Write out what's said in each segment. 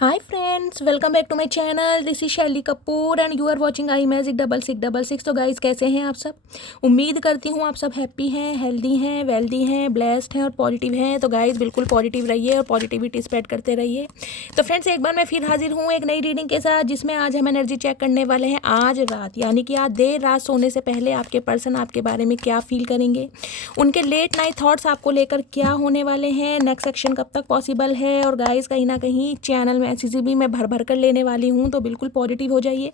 Hi friends, welcome back to my channel. This is Shaily Kapoor and you are watching I magic 6666। तो guys, कैसे हैं आप सब? उम्मीद करती हूँ आप सब हैप्पी हैं, हेल्दी हैं, वेल्दी हैं, ब्लेस्ड हैं और पॉजिटिव हैं। तो गाइस, बिल्कुल पॉजिटिव रहिए और पॉजिटिविटी स्प्रेड करते रहिए। तो फ्रेंड्स, एक बार मैं फिर हाजिर हूँ एक नई रीडिंग के साथ, जिसमें आज हम एनर्जी चेक करने वाले हैं। आज रात यानी कि आज देर रात सोने से पहले आपके पर्सन आपके बारे में क्या फील करेंगे, उनके लेट नाइट थॉट्स आपको लेकर क्या होने वाले हैं, नेक्स्ट सेक्शन कब तक पॉसिबल है। और गाइस, कहीं ना कहीं चैनल में ऐसी भी मैं भर भर कर लेने वाली हूँ, तो बिल्कुल पॉजिटिव हो जाइए।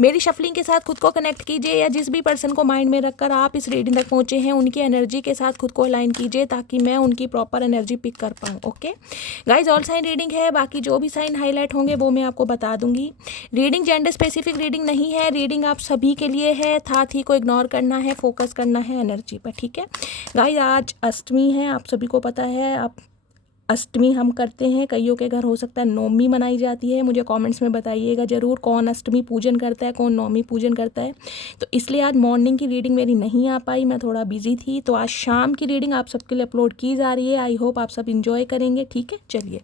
मेरी शफलिंग के साथ खुद को कनेक्ट कीजिए, या जिस भी पर्सन को माइंड में रखकर आप इस रीडिंग तक पहुँचे हैं उनकी एनर्जी के साथ खुद को अलाइन कीजिए, ताकि मैं उनकी प्रॉपर एनर्जी पिक कर पाऊँ। Okay guys, all sign reading है, बाकी जो भी साइन हाईलाइट होंगे वो मैं आपको बता दूंगी। रीडिंग जेंडर स्पेसिफिक रीडिंग नहीं है, रीडिंग आप सभी के लिए है। साथ ही को इग्नोर करना है, फोकस करना है एनर्जी पर, ठीक है गाइज। आज अष्टमी है, आप सभी को पता है। आप अष्टमी हम करते हैं, कईयों के घर हो सकता है नवमी मनाई जाती है। मुझे कमेंट्स में बताइएगा ज़रूर कौन अष्टमी पूजन करता है, कौन नवमी पूजन करता है। तो इसलिए आज मॉर्निंग की रीडिंग मेरी नहीं आ पाई, मैं थोड़ा बिजी थी। तो आज शाम की रीडिंग आप सबके लिए अपलोड की जा रही है। आई होप आप सब इंजॉय करेंगे, ठीक है। चलिए,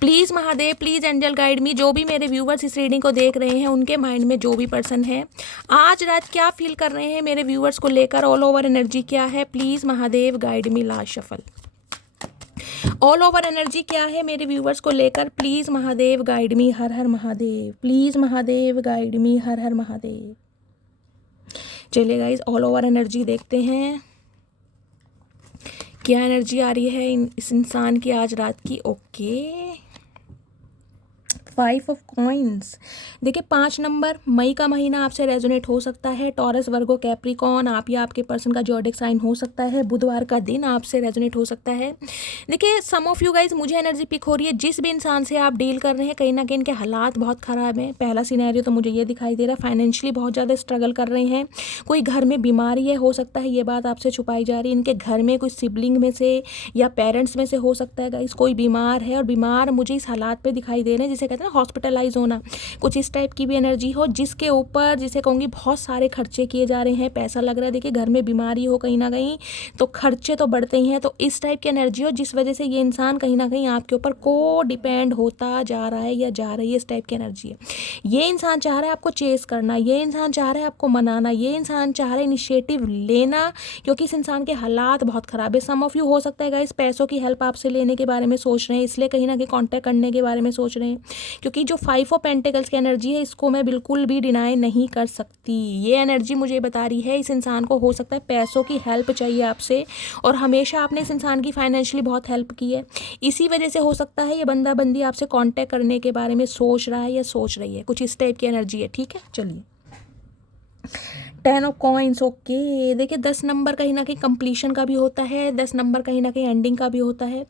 please Mahadev, please angel guide me. जो भी मेरे व्यूवर्स इस रीडिंग को देख रहे हैं, उनके माइंड में जो भी पर्सन है आज रात क्या फील कर रहे हैं मेरे व्यूवर्स को लेकर, ऑल ओवर एनर्जी क्या है, please Mahadev guide me. Last shuffle, all over energy क्या है मेरे व्यूवर्स को लेकर, प्लीज़ महादेव गाइड मी। हर हर Mahadev, please Mahadev guide me. हर हर महादेव। चलिए गाइज, ऑल ओवर एनर्जी देखते हैं क्या एनर्जी आ रही है इस इंसान की आज रात की। Okay, 5 of coins. देखिए, 5 नंबर, मई का महीना आपसे रेजोनेट हो सकता है। टॉरस, वर्गो, कैप्रिकॉन, आप या आपके पर्सन का ज़ोडिएक साइन हो सकता है। बुधवार का दिन आपसे रेजोनेट हो सकता है। देखिए, सम ऑफ यू गाइज, मुझे एनर्जी पिक हो रही है, जिस भी इंसान से आप डील कर रहे हैं कहीं ना कहीं इनके हालात बहुत ख़राब हैं। पहला सिनेरियो तो मुझे ये दिखाई दे रहा है, फाइनेंशियली बहुत ज़्यादा स्ट्रगल कर रहे हैं। कोई घर में बीमारी है, हो सकता है ये बात आपसे छुपाई जा रही है। इनके घर में कोई सिबलिंग में से या पेरेंट्स में से हो सकता है गाइज कोई बीमार है, और बीमार मुझे इस हालात पे दिखाई दे रहे हैं जिसे कहते हैं हॉस्पिटलाइज होना। कुछ इस टाइप की भी एनर्जी हो, जिसके ऊपर जिसे कहूँगी बहुत सारे खर्चे किए जा रहे हैं, पैसा लग रहा है। देखिए, घर में बीमारी हो कहीं ना कहीं तो खर्चे तो बढ़ते ही हैं। तो इस टाइप की एनर्जी हो, जिस वजह से ये इंसान कहीं ना कहीं आपके ऊपर को डिपेंड होता जा रहा है या जा रही है, इस टाइप की एनर्जी है। ये इंसान चाह रहा है आपको चेस करना, ये इंसान चाह रहा है आपको मनाना, ये इंसान चाह रहा है इनिशिएटिव लेना, क्योंकि इस इंसान के हालात बहुत ख़राब है। सम ऑफ यू हो सकता है गाइस पैसों की हेल्प आपसे लेने के बारे में सोच रहे हैं, इसलिए कहीं ना कहीं कॉन्टैक्ट करने के बारे में सोच रहे हैं। क्योंकि जो 5 ऑफ पेंटिकल्स की एनर्जी है, इसको मैं बिल्कुल भी डिनाई नहीं कर सकती। ये एनर्जी मुझे बता रही है इस इंसान को हो सकता है पैसों की हेल्प चाहिए आपसे, और हमेशा आपने इस इंसान की फाइनेंशियली बहुत हेल्प की है। इसी वजह से हो सकता है ये बंदा बंदी आपसे कॉन्टैक्ट करने के बारे में सोच रहा है या सोच रही है। कुछ इस टाइप की एनर्जी है, ठीक है। चलिए, 10 ऑफ कॉइन्स। ओके, देखिए 10 नंबर कहीं ना कहीं कंप्लीशन का भी होता है, 10 नंबर कहीं ना कहीं एंडिंग का भी होता है।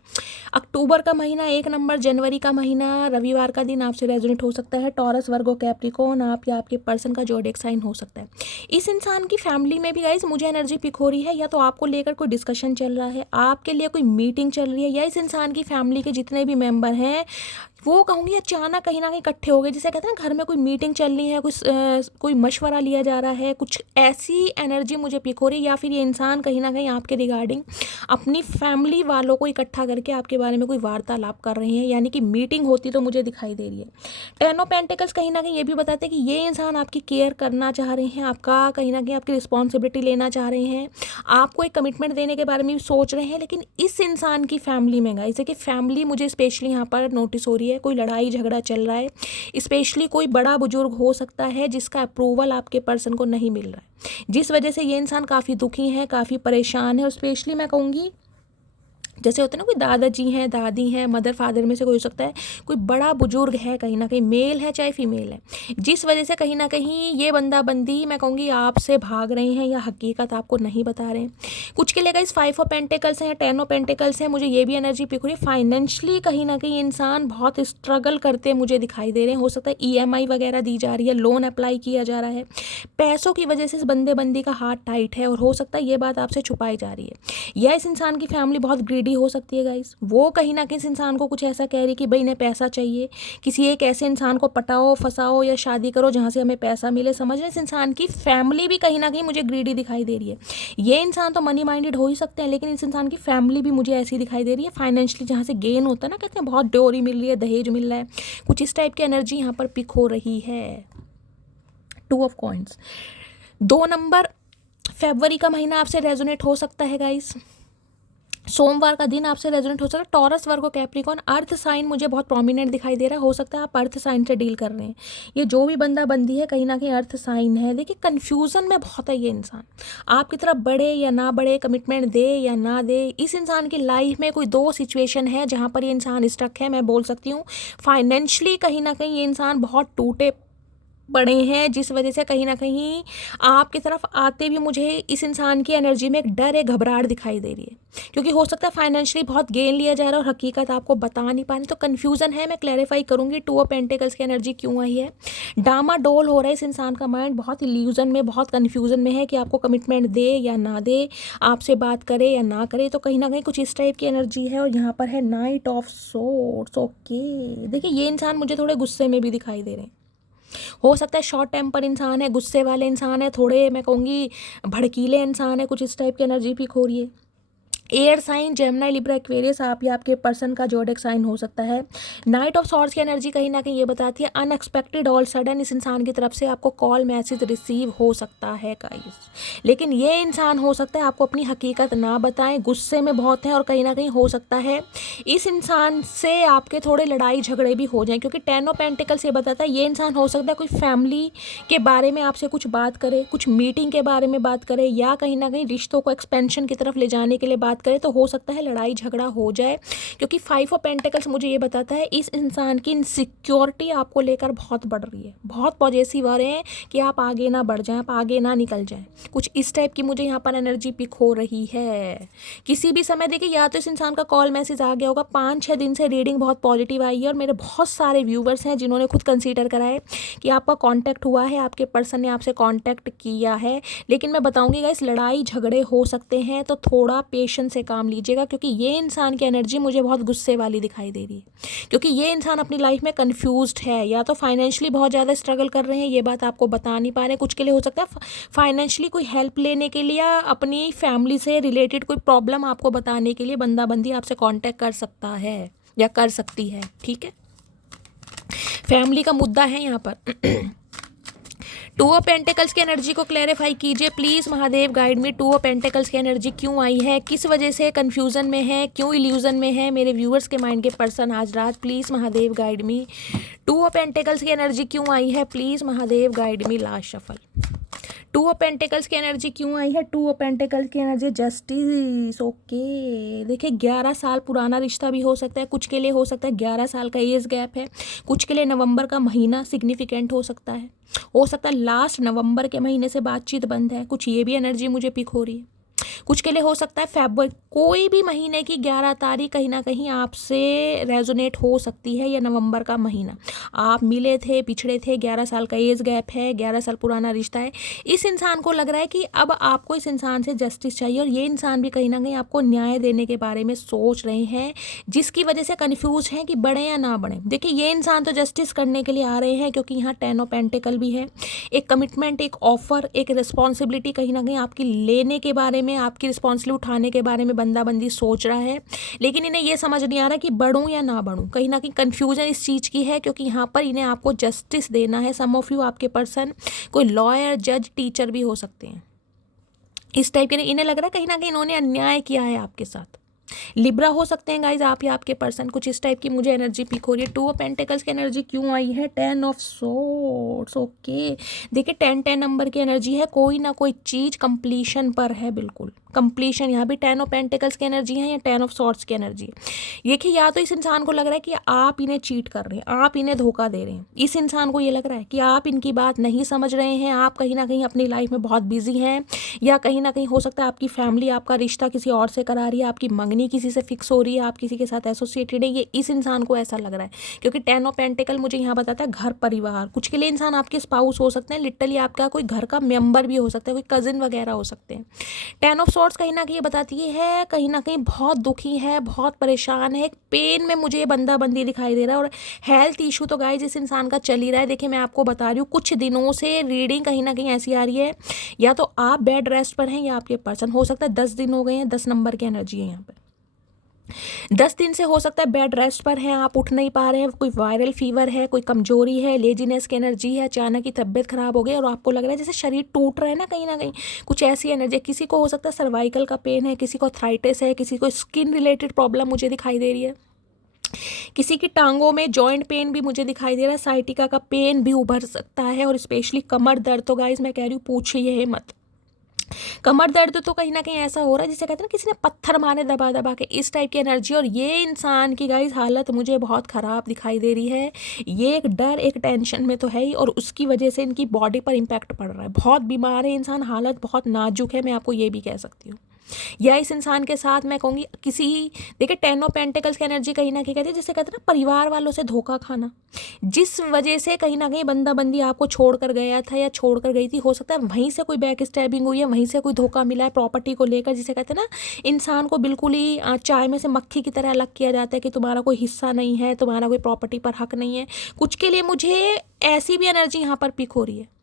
अक्टूबर का महीना 1 नंबर, जनवरी का महीना, रविवार का दिन आपसे रेजोनेट हो सकता है। टॉरस, वर्गो, कैप्रिकॉन, आप या आपके पर्सन का ज़ोडिएक साइन हो सकता है। इस इंसान की फैमिली में भी गाइज मुझे एनर्जी पिक हो रही है, या तो आपको लेकर कोई डिस्कशन चल रहा है, आपके लिए कोई मीटिंग चल रही है, या इस इंसान की फैमिली के जितने भी मेंबर हैं वो कहूँगी अचानक कहीं ना कहीं इकट्ठे हो गए। जिसे कहते हैं ना, घर में कोई मीटिंग चल रही है, कोई मशवरा लिया जा रहा है, कुछ ऐसी एनर्जी मुझे पिक हो रही है। या फिर ये इंसान कहीं ना कहीं आपके रिगार्डिंग अपनी फैमिली वालों को इकट्ठा करके आपके बारे में कोई वार्तालाप कर रहे हैं, यानी कि मीटिंग होती तो मुझे दिखाई दे रही है। 10 ऑफ पेंटिकल्स कहीं ना कहीं ये भी बताते हैं कि ये इंसान आपकी केयर करना चाह रहे हैं, आपका कहीं ना कहीं आपकी रिस्पॉन्सिबिलिटी लेना चाह रहे हैं, आपको एक कमिटमेंट देने के बारे में भी सोच रहे हैं। लेकिन इस इंसान की फैमिली में गाइस, कि फैमिली मुझे स्पेशली यहाँ पर नोटिस हो रही है, कोई लड़ाई झगड़ा चल रहा है। स्पेशली कोई बड़ा बुजुर्ग हो सकता है जिसका अप्रूवल आपके पर्सन को नहीं मिल रहा है, जिस वजह से ये इंसान काफ़ी दुखी है, काफ़ी परेशान है। और स्पेशली मैं कहूँगी जैसे होते हैं ना, कोई दादाजी हैं, दादी हैं, मदर फादर में से कोई हो सकता है, कोई बड़ा बुजुर्ग है, कहीं ना कहीं मेल है चाहे फीमेल है, जिस वजह से कहीं ना कहीं ये बंदा बंदी मैं कहूँगी आपसे भाग रहे हैं या हकीकत आपको नहीं बता रहे हैं। कुछ के लिए गाइस 5 ऑफ पेंटिकल्स हैं, 10 ऑफ पेंटिकल्स हैं। मुझे ये भी एनर्जी पिक हो रही है, फाइनेंशियली कहीं ना कहीं इंसान बहुत स्ट्रगल करते मुझे दिखाई दे रहे हैं। हो सकता है EMI वगैरह दी जा रही है, लोन अप्लाई किया जा रहा है, पैसों की वजह से इस बंदे बंदी का हाथ टाइट है, और हो सकता है ये बात आपसे छुपाई जा रही है। या इस इंसान की फैमिली बहुत ग्रीडी ग्रीडी हो सकती है गाइस। वो कहीं ना कहीं इस इंसान को कुछ ऐसा कह रही है कि भाई इन्हें पैसा चाहिए, किसी एक ऐसे इंसान को पटाओ फंसाओ या शादी करो जहाँ से हमें पैसा मिले। समझ रहे, इस इंसान की फैमिली भी कहीं ना कहीं मुझे ग्रीडी दिखाई दे रही है। ये इंसान तो मनी माइंडेड हो ही सकते हैं, लेकिन इस इंसान की फैमिली भी मुझे ऐसी दिखाई दे रही है। फाइनेंशियली जहाँ से गेन होता है ना, कहते हैं बहुत डोरी मिल रही है, दहेज मिल रहा है, कुछ इस टाइप की एनर्जी यहाँ पर पिक हो रही है। 2 ऑफ कॉइंस। 2 नंबर, फरवरी का महीना आपसे रेजोनेट हो सकता है गाइस। सोमवार का दिन आपसे रेजोनेट हो सकता है। टॉरस, वर्गो, कैप्रिकॉर्न, अर्थ साइन मुझे बहुत प्रोमिनेंट दिखाई दे रहा है। हो सकता है आप अर्थ साइन से डील कर रहे हैं। ये जो भी बंदा बंदी है कहीं ना कहीं अर्थ साइन है। देखिए कन्फ्यूज़न में बहुत है ये इंसान, आपकी तरफ बढ़े या ना बढ़े, कमिटमेंट दे या ना दे। इस इंसान की लाइफ में कोई 2 सिचुएशन है जहाँ पर ये इंसान स्टक है। मैं बोल सकती हूँ फाइनेंशियली कहीं ना कहीं ये इंसान बहुत टूटे पड़े हैं, जिस वजह से कहीं ना कहीं आपकी तरफ आते भी मुझे इस इंसान की एनर्जी में एक डर, एक घबराहट दिखाई दे रही है। क्योंकि हो सकता है फाइनेंशियली बहुत गेन लिया जा रहा है और हकीकत आपको बता नहीं पा रही, तो कन्फ्यूज़न है। मैं क्लैरिफाई करूँगी 2 ऑफ पेंटिकल्स की एनर्जी क्यों आई है। डामाडोल हो रहा है इस इंसान का माइंड, बहुत इल्यूजन में, बहुत कन्फ्यूज़न में है कि आपको कमिटमेंट दे या ना दे, आपसे बात करे या ना करे। तो कहीं ना कहीं कुछ इस टाइप की एनर्जी है। और यहाँ पर है नाइट ऑफ सोर्ड्स। ओके, देखिए ये इंसान मुझे थोड़े गुस्से में भी दिखाई दे रहे हैं। हो सकता है शॉर्ट टेम्पर इंसान है, गुस्से वाले इंसान है, थोड़े मैं कहूँगी भड़कीले इंसान है, कुछ इस टाइप की एनर्जी पिक हो रही है। Air sign, Gemini, Libra, Aquarius, आप या आपके पर्सन का जोडिक साइन हो सकता है। नाइट ऑफ सॉर्ड्स की एनर्जी कहीं ना कहीं ये बताती है अनएक्सपेक्टेड, ऑल सडन इस इंसान की तरफ से आपको कॉल मैसेज रिसीव हो सकता है गाइस। लेकिन ये इंसान हो सकता है आपको अपनी हकीकत ना बताएं, गुस्से में बहुत है और कहीं ना कहीं हो सकता है इस इंसान से आपके थोड़े लड़ाई झगड़े भी हो जाएं। क्योंकि 10 ऑफ पेंटिकल्स ये बताता है ये इंसान हो सकता है कोई फैमिली के बारे में आपसे कुछ बात करे, कुछ मीटिंग के बारे में बात करे, या कहीं ना कहीं रिश्तों को एक्सपेंशन की तरफ ले जाने के लिए बात करें। तो हो सकता है लड़ाई झगड़ा हो जाए। क्योंकि 5 ऑफ पेंटिकल्स मुझे ये बताता है इस इंसान की इनसिक्योरिटी आपको लेकर बहुत बढ़ रही है, बहुत पॉजिटिव आ रहे हैं कि आप आगे ना बढ़ जाएं, आप आगे ना निकल जाएं। कुछ इस टाइप की मुझे यहाँ पर एनर्जी पिक हो रही है। किसी भी समय देखिए या तो इस इंसान का कॉल मैसेज आ गया होगा। 5-6 दिन से रीडिंग बहुत पॉजिटिव आई है और मेरे बहुत सारे व्यूवर्स हैं जिन्होंने खुद कंसीडर करा है कि आपका कॉन्टैक्ट हुआ है, आपके पर्सन ने आपसे कॉन्टैक्ट किया है। लेकिन मैं बताऊँगी गाइस लड़ाई झगड़े हो सकते हैं, तो थोड़ा पेशेंस से काम लीजिएगा। क्योंकि ये इंसान की एनर्जी मुझे बहुत गुस्से वाली दिखाई दे रही है। क्योंकि ये इंसान अपनी लाइफ में कंफ्यूज्ड है, या तो फाइनेंशियली बहुत ज़्यादा स्ट्रगल कर रहे हैं, ये बात आपको बता नहीं पा रहे। कुछ के लिए हो सकता है फाइनेंशियली कोई हेल्प लेने के लिए या अपनी फैमिली से रिलेटेड कोई प्रॉब्लम आपको बताने के लिए बंदा बंदी आपसे कांटेक्ट कर सकता है या कर सकती है। ठीक है, फैमिली का मुद्दा है यहाँ पर। 2 ऑफ पेंटिकल्स की एनर्जी को क्लैरिफाई कीजिए please Mahadev, guide me. 2 of pentacles की एनर्जी क्यों आई है, किस वजह से कन्फ्यूज़न में है, क्यों इल्यूजन में है मेरे व्यूअर्स के माइंड के पर्सन आज रात, please Mahadev guide me. 2 of pentacles की एनर्जी क्यों आई है, please Mahadev guide me. Last shuffle. 2 of pentacles की एनर्जी क्यों आई है, 2 ऑफ पेंटिकल्स की एनर्जी जस्टिस। ओके, देखिए 11 साल पुराना रिश्ता भी हो सकता है, कुछ के लिए हो सकता है 11 साल का एज गैप है, कुछ के लिए नवंबर का महीना सिग्निफिकेंट हो सकता है। हो सकता है लास्ट नवंबर के महीने से बातचीत बंद है, कुछ ये भी एनर्जी मुझे पिक हो रही है। कुछ के लिए हो सकता है फरवरी, कोई भी महीने की 11 तारीख कहीं ना कहीं आपसे रेजोनेट हो सकती है, या नवंबर का महीना। आप मिले थे, पिछड़े थे, 11 साल का एज गैप है, 11 साल पुराना रिश्ता है। इस इंसान को लग रहा है कि अब आपको इस इंसान से जस्टिस चाहिए, और ये इंसान भी कहीं ना कहीं आपको न्याय देने के बारे में सोच रहे हैं, जिसकी वजह से कन्फ्यूज हैं कि बढ़े या ना बढ़े। देखिए ये इंसान तो जस्टिस करने के लिए आ रहे हैं, क्योंकि यहाँ 10 ऑफ पेंटिकल भी है। एक कमिटमेंट, एक ऑफर, एक रिस्पॉन्सिबिलिटी कहीं ना कहीं आपकी लेने के बारे में, आपकी रिस्पॉन्सिबिलिटी उठाने के बारे में बंदा बंदी सोच रहा है। लेकिन इन्हें ये समझ नहीं आ रहा कि बढ़ूं या ना बढ़ूं। कहीं ना कहीं कन्फ्यूजन इस चीज़ की है, क्योंकि यहाँ पर इन्हें आपको जस्टिस देना है। सम ऑफ यू, आपके पर्सन कोई लॉयर, जज, टीचर भी हो सकते हैं। इस टाइप के इन्हें लग रहा है कहीं ना कहीं इन्होंने अन्याय किया है आपके साथ। लिब्रा हो सकते हैं गाइज आप या आपके पर्सन, कुछ इस टाइप की मुझे एनर्जी पिक हो रही है। 2 ऑफ पेंटिकल्स की एनर्जी क्यों आई है, 10 ऑफ सोर्ड्स। ओके, देखिए 10 नंबर की एनर्जी है, कोई ना कोई चीज़ कंप्लीशन पर है, बिल्कुल कंप्लीशन। यहाँ भी 10 ऑफ पेंटिकल्स की एनर्जी है या 10 ऑफ सॉर्ड्स की एनर्जी है। देखिए या तो इस इंसान को लग रहा है कि आप इन्हें चीट कर रहे हैं, आप इन्हें धोखा दे रहे हैं। इस इंसान को ये लग रहा है कि आप इनकी बात नहीं समझ रहे हैं, आप कहीं ना कहीं अपनी लाइफ में बहुत बिजी हैं, या कहीं ना कहीं हो सकता है आपकी फैमिली आपका रिश्ता किसी और से करा रही है, आपकी मंगनी किसी से फिक्स हो रही है, आप किसी के साथ एसोसिएटेड है। ये इस इंसान को ऐसा लग रहा है, क्योंकि 10 ऑफ पेंटिकल मुझे यहाँ बताता है घर परिवार। कुछ के लिए इंसान आपके स्पाउस हो सकते हैं, लिटरली आपका कोई घर का मेंबर भी हो सकता है, कोई कजिन वगैरह हो सकते हैं। 10 ऑफ सॉर्ट्स कहीं ना कहीं ये बताती है कहीं ना कहीं बहुत दुखी है, बहुत परेशान है, एक पेन में मुझे ये बंदा बंदी दिखाई दे रहा है। और हेल्थ इशू तो गाइस इस इंसान का चल ही रहा है। देखिए मैं आपको बता रही हूँ, कुछ दिनों से रीडिंग कहीं ना कहीं ऐसी आ रही है, या तो आप बेड रेस्ट पर हैं या आपके पर्सन, हो सकता है 10 दिन हो गए हैं, 10 नंबर की एनर्जी है यहाँ पर। 10 दिन से हो सकता है बेड रेस्ट पर हैं, आप उठ नहीं पा रहे हैं, कोई वायरल फीवर है, कोई कमजोरी है, लेजीनेस की एनर्जी है, अचानक की तबीयत खराब हो गई और आपको लग रहा है जैसे शरीर टूट रहा है ना कहीं कुछ ऐसी एनर्जी। किसी को हो सकता है सर्वाइकल का पेन है, किसी को अर्थराइटिस है, किसी को स्किन रिलेटेड प्रॉब्लम मुझे दिखाई दे रही है, किसी की टांगों में जॉइंट पेन भी मुझे दिखाई दे रहा है, साइटिका का पेन भी उभर सकता है, और स्पेशली कमर दर्द तो गाइज मैं कह रही हूँ पूछिए मत। कमर दर्द तो कहीं ना कहीं ऐसा हो रहा है जिसे कहते हैं ना किसी ने पत्थर मारे दबा दबा के, इस टाइप की एनर्जी। और ये इंसान की गाइस हालत मुझे बहुत ख़राब दिखाई दे रही है। ये एक डर एक टेंशन में तो है ही, और उसकी वजह से इनकी बॉडी पर इम्पैक्ट पड़ रहा है। बहुत बीमार है इंसान, हालत बहुत नाजुक है, मैं आपको ये भी कह सकती हूँ। या इस इंसान के साथ मैं कहूँगी किसी, देखिए 10 ऑफ पेंटिकल्स की एनर्जी कहीं ना कहीं कहती है जिसे कहते हैं ना परिवार वालों से धोखा खाना, जिस वजह से कहीं ना कहीं बंदा बंदी आपको छोड़ कर गया था या छोड़ कर गई थी, हो सकता है वहीं से कोई बैक स्टैबिंग हुई है, वहीं से कोई धोखा मिला है प्रॉपर्टी को लेकर, जिसे कहते हैं ना इंसान को बिल्कुल ही चाय में से मक्खी की तरह अलग किया जाता है कि तुम्हारा कोई हिस्सा नहीं है, तुम्हारा कोई प्रॉपर्टी पर हक नहीं है। कुछ के लिए मुझे ऐसी भी एनर्जी यहाँ पर पिक हो रही है।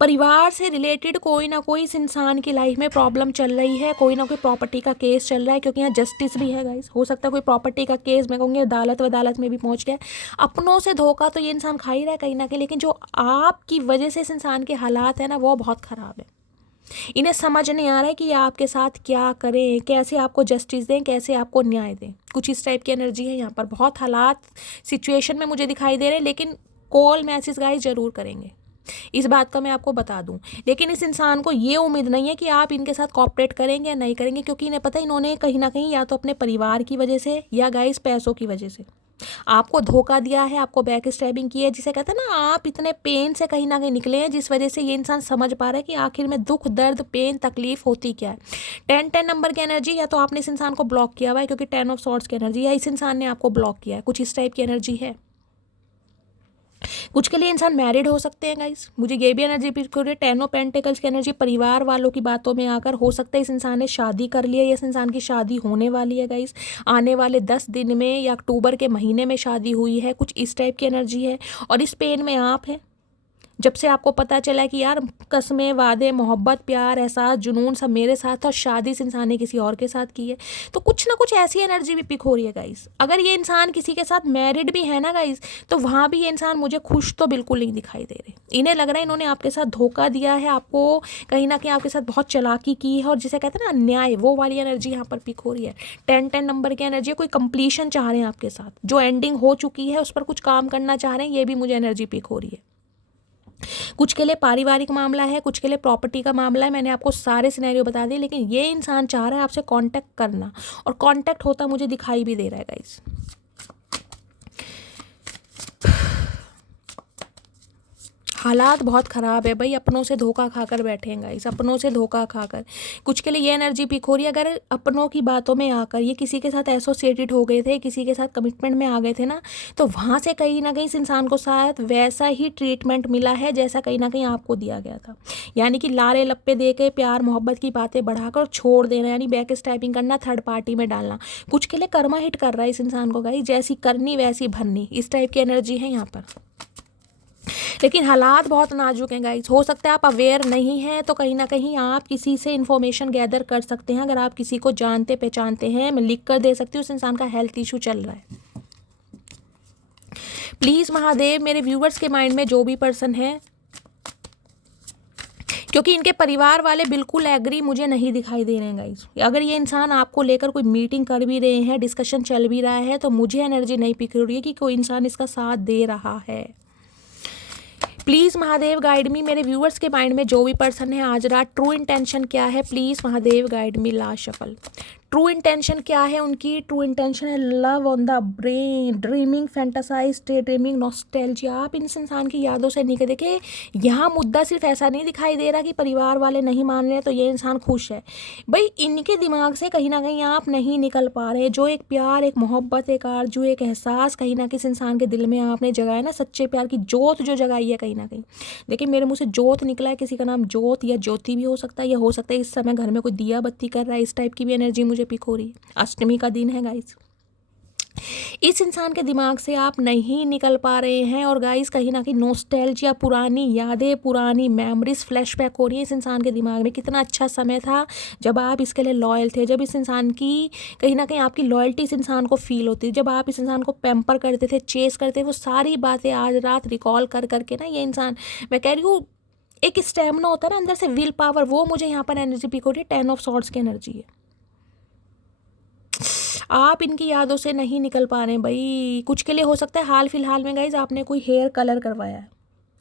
परिवार से रिलेटेड कोई ना कोई इस इंसान की लाइफ में प्रॉब्लम चल रही है, कोई ना कोई प्रॉपर्टी का केस चल रहा है, क्योंकि यहाँ जस्टिस भी है गाइस। हो सकता है कोई प्रॉपर्टी का केस मैं कहूँगी अदालत वदालत में भी पहुँच गया। अपनों से धोखा तो ये इंसान खा ही रहा है कहीं ना कहीं, लेकिन जो आपकी वजह से इस इंसान के हालात है ना वो बहुत ख़राब है। इन्हें समझ नहीं आ रहा है कि आपके साथ क्या करें, कैसे आपको जस्टिस दें, कैसे आपको न्याय दें। कुछ इस टाइप की एनर्जी है यहाँ पर। बहुत हालात सिचुएशन में मुझे दिखाई दे रहे हैं, लेकिन कॉल मैसेज गाइस ज़रूर करेंगे, इस बात का मैं आपको बता दूं। लेकिन इस इंसान को ये उम्मीद नहीं है कि आप इनके साथ कॉपरेट करेंगे या नहीं करेंगे, क्योंकि इन्हें पता है इन्होंने कहीं ना कहीं या तो अपने परिवार की वजह से या गाइस पैसों की वजह से आपको धोखा दिया है, आपको बैक स्टैबिंग की है, जिसे कहते हैं ना आप इतने पेन से कहीं ना कहीं निकले हैं, जिस वजह से ये इंसान समझ पा रहा है कि आखिर में दुख दर्द पेन तकलीफ होती क्या है। 10 नंबर की एनर्जी, या तो आपने इस इंसान को ब्लॉक किया हुआ है क्योंकि 10 ऑफ सॉर्ड्स की एनर्जी, या इस इंसान ने आपको ब्लॉक किया है, कुछ इस टाइप की एनर्जी है। कुछ के लिए इंसान मैरिड हो सकते हैं गाइस, मुझे ये भी एनर्जी पिक हो रही है। 10 ऑफ पेंटिकल्स की एनर्जी परिवार वालों की बातों में आकर, हो सकता है इस इंसान ने शादी कर लिया या इस इंसान की शादी होने वाली है गाइस, आने वाले 10 दिन में या अक्टूबर के महीने में शादी हुई है, कुछ इस टाइप की एनर्जी है। और इस पेन में आप हैं, जब से आपको पता चला कि यार कस्में वादे मोहब्बत प्यार एहसास जुनून सब मेरे साथ था और शादी इस इंसान ने किसी और के साथ की है, तो कुछ ना कुछ ऐसी एनर्जी भी पिक हो रही है गाइस। अगर ये इंसान किसी के साथ मैरिड भी है ना गाइस, तो वहाँ भी ये इंसान मुझे खुश तो बिल्कुल नहीं दिखाई दे रहे। इन्हें लग रहा है इन्होंने आपके साथ धोखा दिया है, आपको कहीं ना कहीं आपके साथ बहुत चालाकी की है, और जिसे कहते हैं ना अन्याय, वो वाली एनर्जी यहाँ पर पिक हो रही है। 10 नंबर की एनर्जी, कोई कंप्लीशन चाह रहे हैं आपके साथ, जो एंडिंग हो चुकी है उस पर कुछ काम करना चाह रहे हैं, ये भी मुझे एनर्जी पिक हो रही है। कुछ के लिए पारिवारिक मामला है, कुछ के लिए प्रॉपर्टी का मामला है, मैंने आपको सारे सिनेरियो बता दिए। लेकिन ये इंसान चाह रहा है आपसे कांटेक्ट करना, और कांटेक्ट होता मुझे दिखाई भी दे रहा है गाइस। हालात बहुत ख़राब है भाई, अपनों से धोखा खाकर बैठे हैं गाइस, अपनों से धोखा खाकर। कुछ के लिए ये एनर्जी पिक हो रही है, अगर अपनों की बातों में आकर ये किसी के साथ एसोसिएटेड हो गए थे, किसी के साथ कमिटमेंट में आ गए थे ना, तो वहाँ से कहीं ना कहीं इस इंसान को शायद वैसा ही ट्रीटमेंट मिला है जैसा कहीं ना कहीं आपको दिया गया था। यानी कि लारे लप्पे दे के प्यार मोहब्बत की बातें बढ़ाकर छोड़ देना, यानी बैक स्टैपिंग करना, थर्ड पार्टी में डालना। कुछ के लिए कर्मा हिट कर रहा है इस इंसान को गाइस, जैसी करनी वैसी भरनी, इस टाइप की एनर्जी है यहाँ पर। लेकिन हालात बहुत नाजुक हैं गाइस। हो सकता है आप अवेयर नहीं हैं, तो कहीं ना कहीं आप किसी से इन्फॉर्मेशन गैदर कर सकते हैं। अगर आप किसी को जानते पहचानते हैं, मैं लिख कर दे सकती हूँ उस इंसान का हेल्थ इशू चल रहा है। प्लीज़ महादेव मेरे व्यूवर्स के माइंड में जो भी पर्सन है, क्योंकि इनके परिवार वाले बिल्कुल एग्री मुझे नहीं दिखाई दे रहे हैं गाइस। अगर ये इंसान आपको लेकर कोई मीटिंग कर भी रहे हैं, डिस्कशन चल भी रहा है, तो मुझे एनर्जी नहीं पिक रही है कि कोई इंसान इसका साथ दे रहा है। प्लीज़ महादेव गाइड मी, मेरे व्यूअर्स के माइंड में जो भी पर्सन है आज रात ट्रू इंटेंशन क्या है, please Mahadev guide me. Last shuffle, true intention क्या है उनकी? ट्रू इंटेंशन है love on the brain, dreaming, fantasize, day dreaming, nostalgia. आप इन इंसान की यादों से निकल देखे। यहाँ मुद्दा सिर्फ ऐसा नहीं दिखाई दे रहा कि परिवार वाले नहीं मान रहे तो ये इंसान खुश है। भाई इनके दिमाग से कहीं ना कहीं आप नहीं निकल पा रहे। जो एक प्यार, एक मोहब्बत, एक आरजू, एक एहसास कहीं ना किसी इंसान के दिल में आपने जगाया ना, सच्चे प्यार की जोत जो जगाई है कहीं ना कहीं। देखिए मेरे मुँह से जोत निकला है, किसी का नाम जोत या ज्योति भी हो सकता है, या हो सकता है इस समय घर में कोई दिया बत्ती कर रहा है। इस टाइप की भी एनर्जी मुझे पिक हो रही है। अष्टमी का दिन है गाइस। इस इंसान के दिमाग से आप नहीं निकल पा रहे हैं। और गाइस कहीं ना कहीं नॉस्टैल्जिया, पुरानी यादें, पुरानी मेमोरीज फ्लैशबैक हो रही है इस इंसान के दिमाग में। कितना अच्छा समय था जब आप इसके लिए लॉयल थे, जब इस इंसान की कहीं ना कहीं आपकी लॉयल्टी इस इंसान को फील होती है, जब आप इस इंसान को पैम्पर करते थे, चेस करते थे। वो सारी बातें आज रात रिकॉल कर करके ना ये इंसान, मैं कह रही हूँ एक स्टैमिना होता है ना अंदर से, विल पावर, वो मुझे यहाँ पर एनर्जी पिक हो रही है। 10 ऑफ सॉर्ड्स की एनर्जी है। आप इनकी यादों से नहीं निकल पा रहे हैं भाई। कुछ के लिए हो सकता है हाल फिलहाल में गाइज आपने कोई हेयर कलर करवाया है,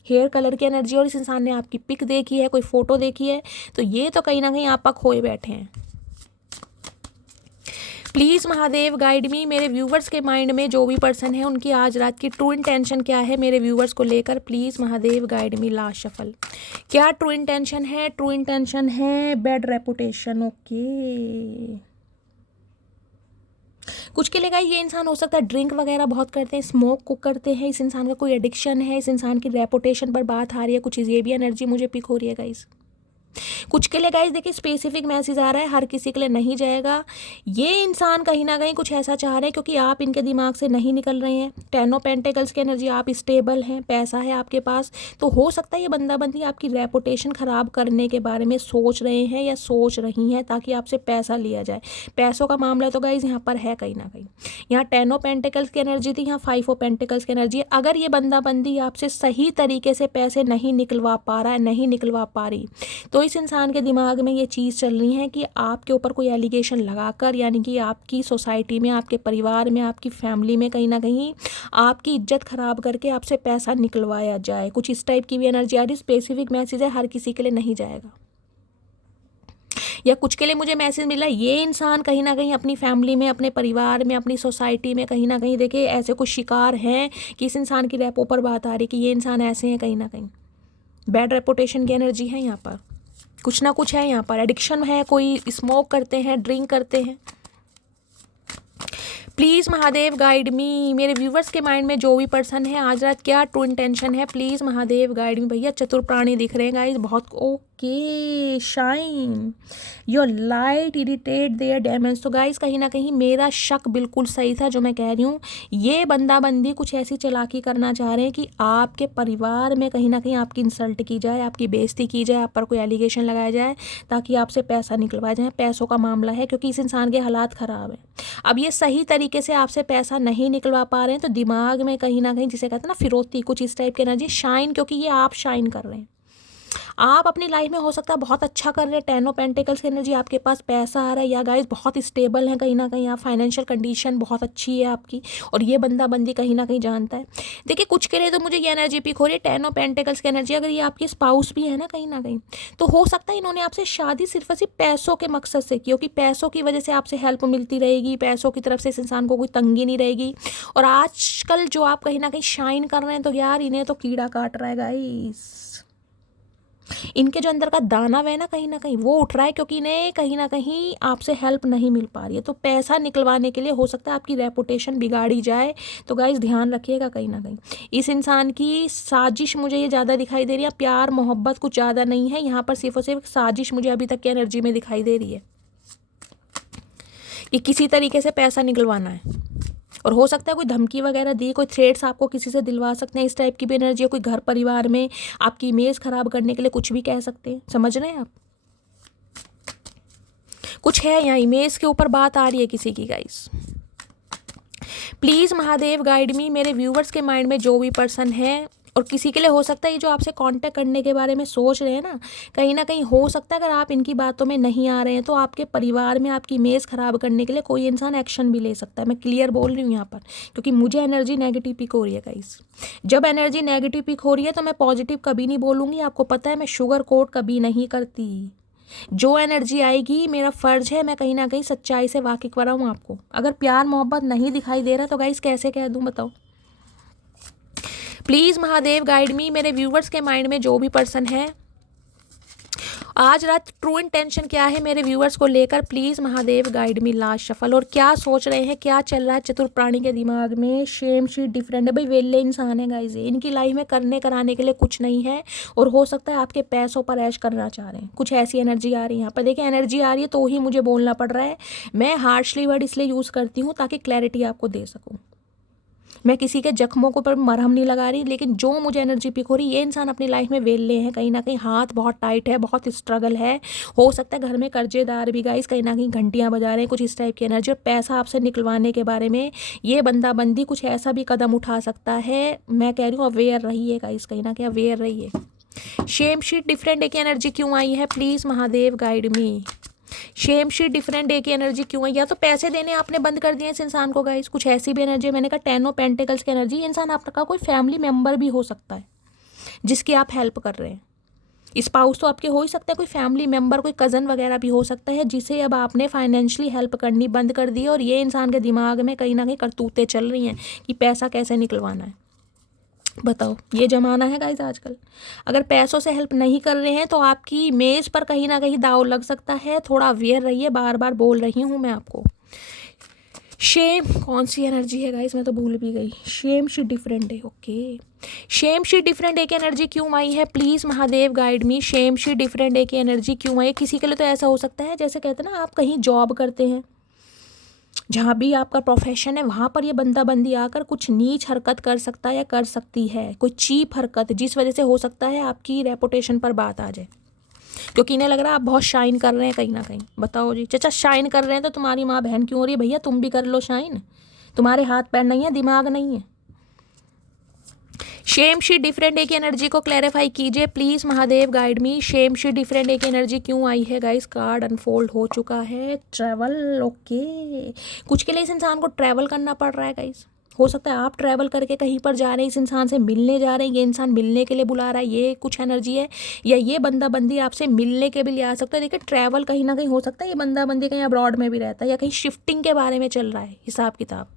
हेयर कलर की एनर्जी, और इस इंसान ने आपकी पिक देखी है, कोई फोटो देखी है, तो ये तो कहीं ना कहीं आप खोए बैठे हैं। प्लीज़ महादेव गाइड मी। मेरे व्यूवर्स के माइंड में जो भी पर्सन है उनकी आज रात की ट्रू इंटेंशन क्या है मेरे व्यूवर्स को लेकर, please Mahadev guide me. Last shuffle, क्या ट्रू इंटेंशन है? ट्रू इंटेंशन है बैड रेपुटेशन। ओके, कुछ के लिए गाइस ये इंसान हो सकता है ड्रिंक वगैरह बहुत करते हैं, स्मोक को करते हैं। इस इंसान का कोई एडिक्शन है, इस इंसान की रेपुटेशन पर बात आ रही है, कुछ ये भी एनर्जी मुझे पिक हो रही है गाइस। कुछ के लिए गाइस देखिए स्पेसिफिक मैसेज आ रहा है, हर किसी के लिए नहीं जाएगा। ये इंसान कहीं ना कहीं कुछ ऐसा चाह रहे हैं क्योंकि आप इनके दिमाग से नहीं निकल रहे हैं। 10 ऑफ पेंटिकल्स की एनर्जी, आप स्टेबल हैं, पैसा है आपके पास, तो हो सकता है ये बंदा बंदी आपकी रेपुटेशन ख़राब करने के बारे में सोच रहे हैं या सोच रही हैं ताकि आपसे पैसा लिया जाए। पैसों का मामला तो गाइस यहाँ पर है कहीं ना कहीं। यहाँ 10 ऑफ पेंटिकल्स की एनर्जी थी, यहाँ 5 ऑफ पेंटिकल्स की एनर्जी है। अगर ये बंदा बंदी आपसे सही तरीके से पैसे नहीं निकलवा पा रहा है, नहीं निकलवा पा रही, तो इस इंसान के दिमाग में ये चीज़ चल रही है कि आपके ऊपर कोई एलिगेशन लगाकर, यानी कि आपकी सोसाइटी में, आपके परिवार में, आपकी फैमिली में कहीं ना कहीं आपकी इज्जत ख़राब करके आपसे पैसा निकलवाया जाए। कुछ इस टाइप की भी एनर्जी आ रही। स्पेसिफिक मैसेज है, हर किसी के लिए नहीं जाएगा। या कुछ के लिए मुझे मैसेज मिला, ये इंसान कहीं ना कहीं अपनी फैमिली में, अपने परिवार में, अपनी सोसाइटी में कहीं ना कहीं देखिए ऐसे कुछ शिकार हैं कि इस इंसान की रेपो पर बात आ रही कि ये इंसान ऐसे हैं, कहीं ना कहीं बैड रेपुटेशन की एनर्जी है। यहाँ पर कुछ ना कुछ है, यहाँ पर एडिक्शन है, कोई स्मोक करते हैं, ड्रिंक करते हैं। प्लीज़ महादेव गाइड मी। मेरे व्यूवर्स के माइंड में जो भी पर्सन है आज रात क्या ट्रू इंटेंशन है, प्लीज़ महादेव गाइड मी। भैया चतुर प्राणी दिख रहे हैं गाइस बहुत। Okay, shine your light irritate there demons. तो गाइस कहीं ना कहीं मेरा शक बिल्कुल सही था जो मैं कह रही हूँ। ये बंदा बंदी कुछ ऐसी चालाकी करना चाह रहे हैं कि आपके परिवार में कहीं ना कहीं आपकी इंसल्ट की जाए, आपकी बेइज्जती की जाए, आप पर कोई एलिगेशन लगाया जाए ताकि आपसे पैसा निकलवाया जाए। पैसों का मामला है क्योंकि इस इंसान के हालात ख़राब हैं। अब ये सही तरीके से आपसे पैसा नहीं निकलवा पा रहे हैं तो दिमाग में कहीं ना कहीं, जिसे कहते हैं ना फिरौती, कुछ इस टाइप की एनर्जी। शाइन, क्योंकि ये आप शाइन कर रहे हैं, आप अपनी लाइफ में हो सकता है बहुत अच्छा कर रहे हैं। 10 ऑफ पेंटिकल्स की एनर्जी, आपके पास पैसा आ रहा है, या गाइस बहुत स्टेबल है कहीं ना कहीं, आप फाइनेंशियल कंडीशन बहुत अच्छी है आपकी, और ये बंदा बंदी कहीं ना कहीं जानता है। देखिए कुछ के लिए तो मुझे ये एनर्जी पिक हो रही है 10 ऑफ पेंटिकल्स की एनर्जी। अगर ये आपके स्पाउस भी है ना कहीं तो हो सकता है इन्होंने आपसे शादी सिर्फ और सिर्फ पैसों के मकसद से की, क्योंकि पैसों की वजह से आपसे हेल्प मिलती रहेगी, पैसों की तरफ से इस इंसान को कोई तंगी नहीं रहेगी। और आजकल जो आप कहीं ना कहीं शाइन कर रहे हैं तो यार इन्हें तो कीड़ा काट रहा है गाइस। इनके जो अंदर का दानव है ना कहीं वो उठ रहा है क्योंकि इन्हें कहीं ना कहीं आपसे हेल्प नहीं मिल पा रही है। तो पैसा निकलवाने के लिए हो सकता है आपकी रेपुटेशन बिगाड़ी जाए। तो गाइस ध्यान रखिएगा, कहीं ना कहीं इस इंसान की साजिश मुझे ये ज़्यादा दिखाई दे रही है। प्यार मोहब्बत कुछ ज़्यादा नहीं है यहाँ पर, सिर्फ और सिर्फ साजिश मुझे अभी तक की एनर्जी में दिखाई दे रही है कि किसी तरीके से पैसा निकलवाना है। और हो सकता है कोई धमकी वगैरह दी, कोई थ्रेट्स आपको किसी से दिलवा सकते हैं, इस टाइप की भी एनर्जी है। कोई घर परिवार में आपकी इमेज खराब करने के लिए कुछ भी कह सकते हैं, समझ रहे हैं आप। कुछ है यहाँ, इमेज के ऊपर बात आ रही है किसी की गाइस। प्लीज़ महादेव गाइड मी। मेरे व्यूवर्स के माइंड में जो भी पर्सन है, और किसी के लिए हो सकता है ये जो आपसे कांटेक्ट करने के बारे में सोच रहे हैं ना कहीं हो सकता है अगर आप इनकी बातों में नहीं आ रहे हैं तो आपके परिवार में आपकी इमेज ख़राब करने के लिए कोई इंसान एक्शन भी ले सकता है। मैं क्लियर बोल रही हूँ यहाँ पर, क्योंकि मुझे एनर्जी नेगेटिव पिक हो रही है गाइस। जब एनर्जी नेगेटिव पिक हो रही है तो मैं पॉजिटिव कभी नहीं बोलूँगी। आपको पता है मैं शुगर कोट कभी नहीं करती। जो एनर्जी आएगी मेरा फ़र्ज़ है मैं कहीं ना कहीं सच्चाई से वाकिफ़ कराऊँ आपको। अगर प्यार मोहब्बत नहीं दिखाई दे रहा तो गाइस कैसे कह दूँ बताओ। प्लीज़ महादेव गाइड मी, मेरे व्यूवर्स के माइंड में जो भी पर्सन है आज रात ट्रू इंटेंशन क्या है मेरे व्यूअर्स को लेकर, please Mahadev guide me last shuffle. और क्या सोच रहे हैं, क्या चल रहा है चतुर प्राणी के दिमाग में। शेम शीट डिफरेंट है भाई, वेले इंसान है गाइस, इनकी लाइफ में करने कराने के लिए कुछ नहीं है। और हो सकता है आपके पैसों पर ऐश करना चाह रहे हैं, कुछ ऐसी एनर्जी आ रही है यहाँ पर। देखिए एनर्जी आ रही है तो ही मुझे बोलना पड़ रहा है। मैं हार्शली वर्ड इसलिए यूज़ करती हूँ ताकि क्लैरिटी आपको दे सकूँ। मैं किसी के जख्मों को पर मरहम नहीं लगा रही, लेकिन जो मुझे एनर्जी पिक हो रही, ये इंसान अपनी लाइफ में वेले हैं, कहीं ना कहीं हाथ बहुत टाइट है, बहुत स्ट्रगल है। हो सकता है घर में कर्जेदार भी गाइस कहीं ना कहीं घंटियां बजा रहे हैं, कुछ इस टाइप की एनर्जी। और पैसा आपसे निकलवाने के बारे में ये बंदा बंदी कुछ ऐसा भी कदम उठा सकता है। मैं कह रही हूँ अवेयर रहिए गाइस, कहीं ना कहीं अवेयर रहिए। शेम शीट डिफरेंट डे की एनर्जी क्यों आई है, please Mahadev guide me. Same shit different day की एनर्जी क्यों है, या तो पैसे देने आपने बंद कर दिए इस इंसान को गाइस, कुछ ऐसी भी एनर्जी। मैंने कहा 10 ऑफ पेंटिकल्स की एनर्जी, इंसान आपका कोई फैमिली मेंबर भी हो सकता है जिसकी आप हेल्प कर रहे हैं। स्पाउस तो आपके हो ही सकता है, कोई फैमिली मेंबर, कोई कज़न वगैरह भी हो सकता है जिसे अब आपने फाइनेंशियली हेल्प करनी बंद कर दी। और ये इंसान के दिमाग में कहीं ना कहीं करतूतें चल रही हैं कि पैसा कैसे निकलवाना है। बताओ, ये ज़माना है गाइस आजकल। अगर पैसों से हेल्प नहीं कर रहे हैं तो आपकी मेज़ पर कहीं ना कहीं दाव लग सकता है। थोड़ा अवेयर रहिए, बार बार बोल रही हूँ मैं आपको। शेम कौन सी एनर्जी है गाइस, मैं तो भूल भी गई। शेम शीट डिफरेंट है, okay. Same shit different day की एनर्जी क्यों आई है, please Mahadev guide me. Same shit different day की एनर्जी क्यों आई है। किसी के लिए तो ऐसा हो सकता है, जैसे कहते हैं ना, आप कहीं जॉब करते हैं, जहाँ भी आपका प्रोफेशन है वहाँ पर ये बंदा बंदी आकर कुछ नीच हरकत कर सकता है या कर सकती है, कोई चीप हरकत, जिस वजह से हो सकता है आपकी रेपुटेशन पर बात आ जाए। क्योंकि इन्हें लग रहा है आप बहुत शाइन कर रहे हैं कहीं ना कहीं। बताओ जी, चाचा शाइन कर रहे हैं तो तुम्हारी माँ बहन क्यों हो रही है, भैया तुम भी कर लो शाइन। तुम्हारे हाथ पैर नहीं है, दिमाग नहीं है। शेम शीट डिफरेंट डे की एनर्जी को क्लैरिफाई कीजिए please Mahadev guide me. Same shit different day की एनर्जी क्यों आई है गाइस। कार्ड अनफोल्ड हो चुका है। Travel, okay. कुछ के लिए इस इंसान को ट्रैवल करना पड़ रहा है गाइस। हो सकता है आप ट्रैवल करके कहीं पर जा रहे हैं, इस इंसान से मिलने जा रहे हैं, ये इंसान मिलने के लिए बुला रहा है, ये कुछ एनर्जी है। या ये बंदा बंदी आपसे मिलने के भी लिए आ सकता है। देखिए ट्रैवल कहीं ना कहीं हो सकता है, ये बंदा बंदी कहीं अब्रॉड में भी रहता है या कहीं शिफ्टिंग के बारे में चल रहा है हिसाब किताब।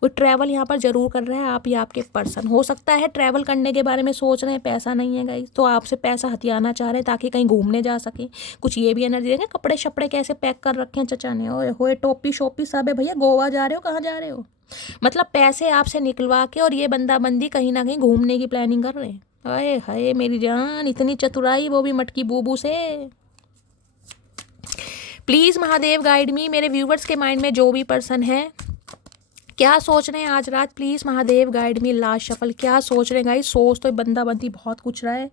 कोई ट्रैवल यहाँ पर ज़रूर कर रहा है, आप या आपके पर्सन। हो सकता है ट्रैवल करने के बारे में सोच रहे हैं, पैसा नहीं है गाइस, तो आपसे पैसा हथियाना चाह रहे हैं ताकि कहीं घूमने जा सकें। कुछ ये भी एनर्जी देंगे। कपड़े शपड़े कैसे पैक कर रखे हैं चचा ने, ओए होए टोपी शोपी सब है भैया। गोवा जा रहे हो, कहाँ जा रहे हो। मतलब पैसे आपसे निकलवा के और ये बंदा बंदी कहीं ना कहीं घूमने की प्लानिंग कर रहे हैं। अरे हाय मेरी जान, इतनी चतुराई, वो भी मटकी बूबू से। प्लीज़ महादेव गाइड मी, मेरे व्यूवर्स के माइंड में जो भी पर्सन है क्या सोच रहे हैं आज रात, please Mahadev guide me last shuffle. क्या सोच रहे हैं गाइस। सोच तो बंदा बंदी बहुत कुछ रहा है।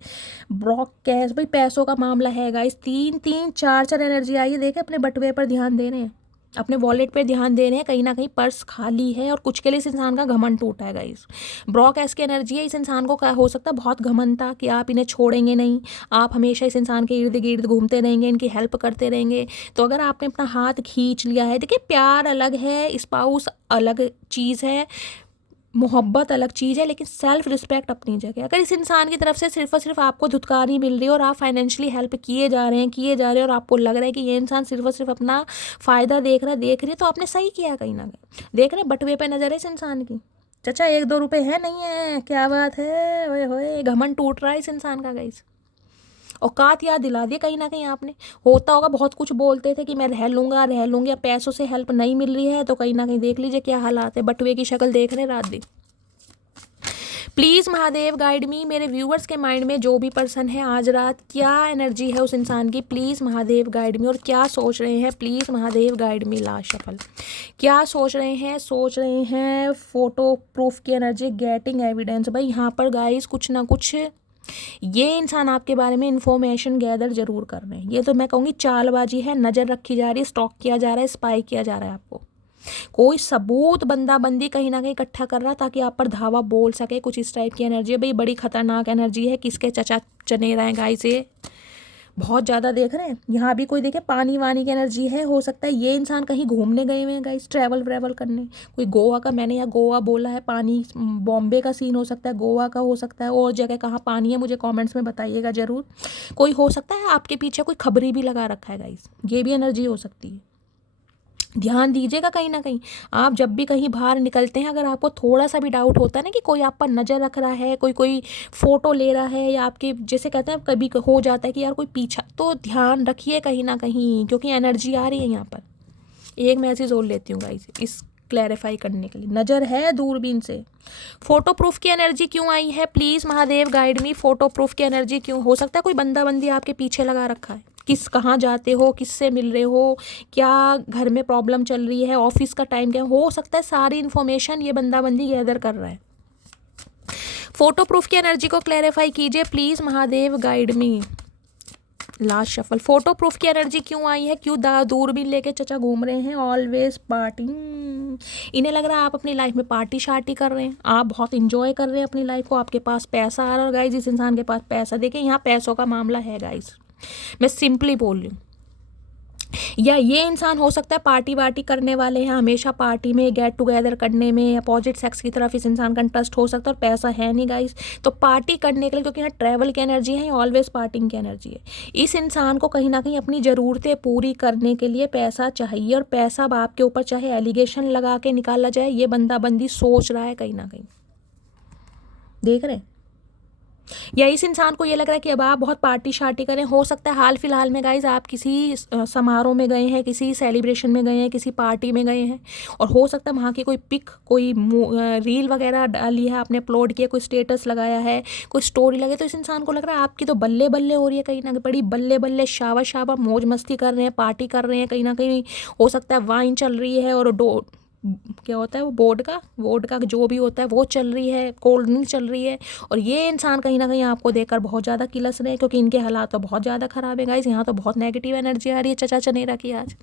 ब्रॉक कैश भाई, पैसों का मामला है गाइस। 3-3 4-4 एनर्जी आई है। देखे अपने बटुए पर ध्यान दे रहे हैं, अपने वॉलेट पे ध्यान दे रहे हैं, कहीं ना कहीं पर्स खाली है। और कुछ के लिए इस इंसान का घमंड टूटा है गाइस। ब्रॉक ऐस की एनर्जी है। इस इंसान को क्या हो सकता है, बहुत घमंड था कि आप इन्हें छोड़ेंगे नहीं, आप हमेशा इस इंसान के इर्द गिर्द घूमते रहेंगे, इनकी हेल्प करते रहेंगे। तो अगर आपने अपना हाथ खींच लिया है, देखिए प्यार अलग है, स्पाउस अलग चीज़ है, मोहब्बत अलग चीज़ है, लेकिन सेल्फ रिस्पेक्ट अपनी जगह। अगर इस इंसान की तरफ से सिर्फ और सिर्फ आपको धुतकारी मिल रही है और आप फाइनेंशियली हेल्प किए जा रहे हैं और आपको लग रहा है कि ये इंसान सिर्फ और सिर्फ अपना फ़ायदा देख रही है, तो आपने सही किया कहीं ना कहीं। देख रहे हैं बटुए पे नज़र है इस इंसान की। चाचा 1-2 रुपये है नहीं है, क्या बात है, ओए होए घमंड टूट रहा है इस इंसान का गाइस। औकात याद दिला दी कहीं ना कहीं आपने। होता होगा बहुत कुछ बोलते थे कि मैं रह लूँगा रह लूँगी, अब पैसों से हेल्प नहीं मिल रही है तो कहीं ना कहीं देख लीजिए क्या हालात है। बटुए की शक्ल देख रहे रात दिन। प्लीज़ महादेव गाइड मी, मेरे व्यूअर्स के माइंड में जो भी पर्सन है आज रात क्या एनर्जी है उस इंसान की, प्लीज़ महादेव गाइड मी। और क्या सोच रहे हैं, please Mahadev guide me last shuffle. क्या सोच रहे हैं फोटो प्रूफ की एनर्जी, गेटिंग एविडेंस। भाई यहाँ पर गाइस कुछ ना कुछ ये इंसान आपके बारे में इंफॉर्मेशन गैदर जरूर कर रहे हैं। ये तो मैं कहूँगी चालबाजी है, नज़र रखी जा रही है, स्टॉक किया जा रहा है, स्पाई किया जा रहा है आपको। कोई सबूत बंदा बंदी कहीं ना कहीं इकट्ठा कर रहा है ताकि आप पर धावा बोल सके। कुछ इस टाइप की एनर्जी है भाई, बड़ी खतरनाक एनर्जी है। किसके चचा चने रहे गाइस, ये बहुत ज़्यादा देख रहे हैं। यहाँ भी कोई देखे पानी वानी की एनर्जी है, हो सकता है ये इंसान कहीं घूमने गए हुए हैं गाइस, ट्रैवल करने। कोई गोवा का, मैंने यहाँ गोवा बोला है, पानी बॉम्बे का सीन हो सकता है, गोवा का हो सकता है, और जगह कहाँ पानी है मुझे कमेंट्स में बताइएगा ज़रूर। कोई हो सकता है आपके पीछे कोई खबरी भी लगा रखा है गाइस, ये भी एनर्जी हो सकती है। ध्यान दीजिएगा कहीं ना कहीं आप जब भी कहीं बाहर निकलते हैं, अगर आपको थोड़ा सा भी डाउट होता है ना कि कोई आप पर नज़र रख रहा है, कोई फ़ोटो ले रहा है, या आपके जैसे कहते हैं कभी हो जाता है कि यार कोई पीछा, तो ध्यान रखिए कहीं ना कहीं, क्योंकि एनर्जी आ रही है यहाँ पर। एक मैसेज और लेती हूँ गाइस इस क्लैरिफाई करने के लिए। नज़र है दूरबीन से। फोटो प्रूफ की एनर्जी क्यों आई है, please Mahadev guide me. Photo proof की एनर्जी क्यों? हो सकता है कोई बंदा बंदी आपके पीछे लगा रखा है, कहाँ जाते हो, किससे मिल रहे हो, क्या घर में प्रॉब्लम चल रही है, ऑफिस का टाइम क्या हो सकता है, सारी इन्फॉर्मेशन ये बंदा बंदी गैदर कर रहा है। फोटो प्रूफ की एनर्जी को क्लैरिफाई कीजिए please Mahadev guide me. Last shuffle. Photo proof की एनर्जी क्यों आई है, क्यों दूरबीन लेके चचा घूम रहे हैं, ऑलवेज पार्टिंग। इन्हें लग रहा है आप अपनी लाइफ में पार्टी शार्टी कर रहे हैं, आप बहुत इंजॉय कर रहे हैं अपनी लाइफ को, आपके पास पैसा आ रहा है। गाइज इस इंसान के पास पैसा, देखिए यहाँ पैसों का मामला है गाइज, मैं सिंपली बोल रही हूँ। या ये इंसान हो सकता है पार्टी वार्टी करने वाले हैं, हमेशा पार्टी में गेट टुगेदर करने में, अपोजिट सेक्स की तरफ इस इंसान का इंटरेस्ट हो सकता है, और पैसा है नहीं गाइस, तो पार्टी करने के लिए, क्योंकि यहाँ ट्रैवल की एनर्जी है, ऑलवेज पार्टिंग की एनर्जी है। इस इंसान को कहीं ना कहीं अपनी ज़रूरतें पूरी करने के लिए पैसा चाहिए, और पैसा अब आपके ऊपर चाहे एलिगेशन लगा के निकाला जाए, ये बंदा बंदी सोच रहा है कहीं ना कहीं, देख रहे हैं। या इस इंसान को ये लग रहा है कि अब आप बहुत पार्टी शार्टी करें। हो सकता है हाल फिलहाल में गाइज आप किसी समारोह में गए हैं, किसी सेलिब्रेशन में गए हैं, किसी पार्टी में गए हैं, और हो सकता है वहाँ की कोई पिक, कोई रील वगैरह डाली है आपने, अपलोड किया, कोई स्टेटस लगाया है, कोई स्टोरी लगे, तो इस इंसान को लग रहा है आपकी तो बल्ले बल्ले हो रही है कहीं ना कहीं, बड़ी बल्ले बल्ले, शाबा शाबा, मौज मस्ती कर रहे हैं, पार्टी कर रहे हैं कहीं ना कहीं। हो सकता है वाइन चल रही है, और क्या होता है वो वोड का जो भी होता है वो चल रही है, कोल्ड ड्रिंक चल रही है, और ये इंसान कहीं ना कहीं आपको देखकर बहुत ज़्यादा किलस रहे हैं, क्योंकि इनके हालात तो बहुत ज़्यादा ख़राब है गाइस। यहाँ तो बहुत नेगेटिव एनर्जी आ रही है चचा चनेरा की आज।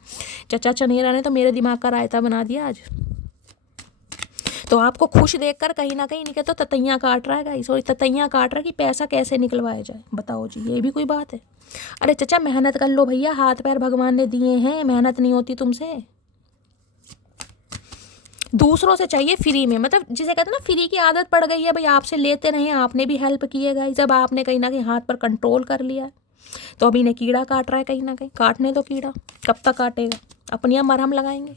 चचा चनेरा ने तो मेरे दिमाग का रायता बना दिया आज। तो आपको खुश देखकर कहीं ना कहीं, नहीं कहते तो ततैयाँ काट रहा है गाइस, और ततैयाँ काट रहा है कि पैसा कैसे निकलवाया जाए, बताओ जी, ये भी कोई बात है? अरे चचा मेहनत कर लो भैया, हाथ पैर भगवान ने दिए हैं, मेहनत नहीं होती तुमसे। दूसरों से चाहिए फ्री में, मतलब जिसे कहते हैं ना फ्री की आदत पड़ गई है भाई, आपसे लेते नहीं, आपने भी हेल्प की है गाइस, जब आपने कहीं ना कहीं हाथ पर कंट्रोल कर लिया है, तो अभी इन्हें कीड़ा काट रहा है कहीं ना कहीं। काटने दो कीड़ा, कब तक काटेगा, अपनी यहाँ मरहम लगाएंगे।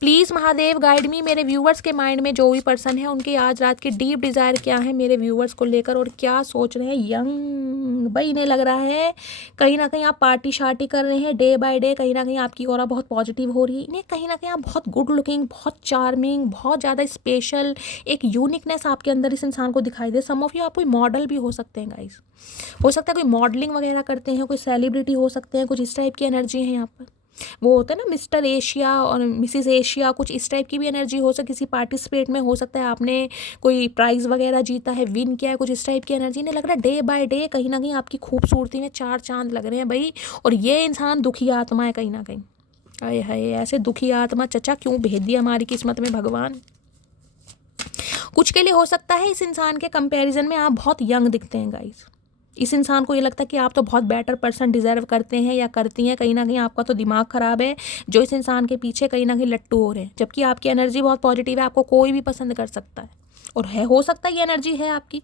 प्लीज़ महादेव गाइड मी। मेरे व्यूवर्स के माइंड में जो भी पर्सन है, उनकी आज रात की डीप डिज़ायर क्या है मेरे व्यूवर्स को लेकर, और क्या सोच रहे हैं यंग भाई। इन्हें लग रहा है कहीं ना कहीं आप पार्टी शार्टी कर रहे हैं, डे बाय डे कहीं ना कहीं आपकी ऑरा बहुत पॉजिटिव हो रही है। इन्हें कहीं ना कहीं आप बहुत गुड लुकिंग, बहुत चार्मिंग, बहुत ज़्यादा स्पेशल, एक यूनिकनेस आपके अंदर इस इंसान को दिखाई दे। सम ऑफ यू आप कोई मॉडल भी हो सकते हैं गाइस, हो सकता है कोई मॉडलिंग वगैरह करते हैं, कोई सेलिब्रिटी हो सकते हैं, कुछ इस टाइप की एनर्जी है यहाँ पर। वो होता है ना मिस्टर एशिया और मिसिस एशिया, कुछ इस टाइप की भी एनर्जी हो सकती, किसी पार्टिसिपेट में हो सकता है आपने कोई प्राइज़ वगैरह जीता है, विन किया है, कुछ इस टाइप की एनर्जी। नहीं लग रहा है डे बाय डे कहीं ना कहीं आपकी खूबसूरती में चार चांद लग रहे हैं भाई, और ये इंसान दुखी आत्मा है कहीं ना कहीं। आए हाय, ऐसे दुखी आत्मा चचा क्यों भेज दिया हमारी किस्मत में भगवान। कुछ के लिए हो सकता है इस इंसान के कंपैरिजन में आप बहुत यंग दिखते हैं गाइस। इस इंसान को ये लगता है कि आप तो बहुत बेटर पर्सन डिजर्व करते हैं या करती हैं, कहीं ना कहीं आपका तो दिमाग ख़राब है जो इस इंसान के पीछे कहीं ना कहीं लट्टू हो रहे हैं, जबकि आपकी एनर्जी बहुत पॉजिटिव है, आपको कोई भी पसंद कर सकता है, और है हो सकता है ये एनर्जी है आपकी,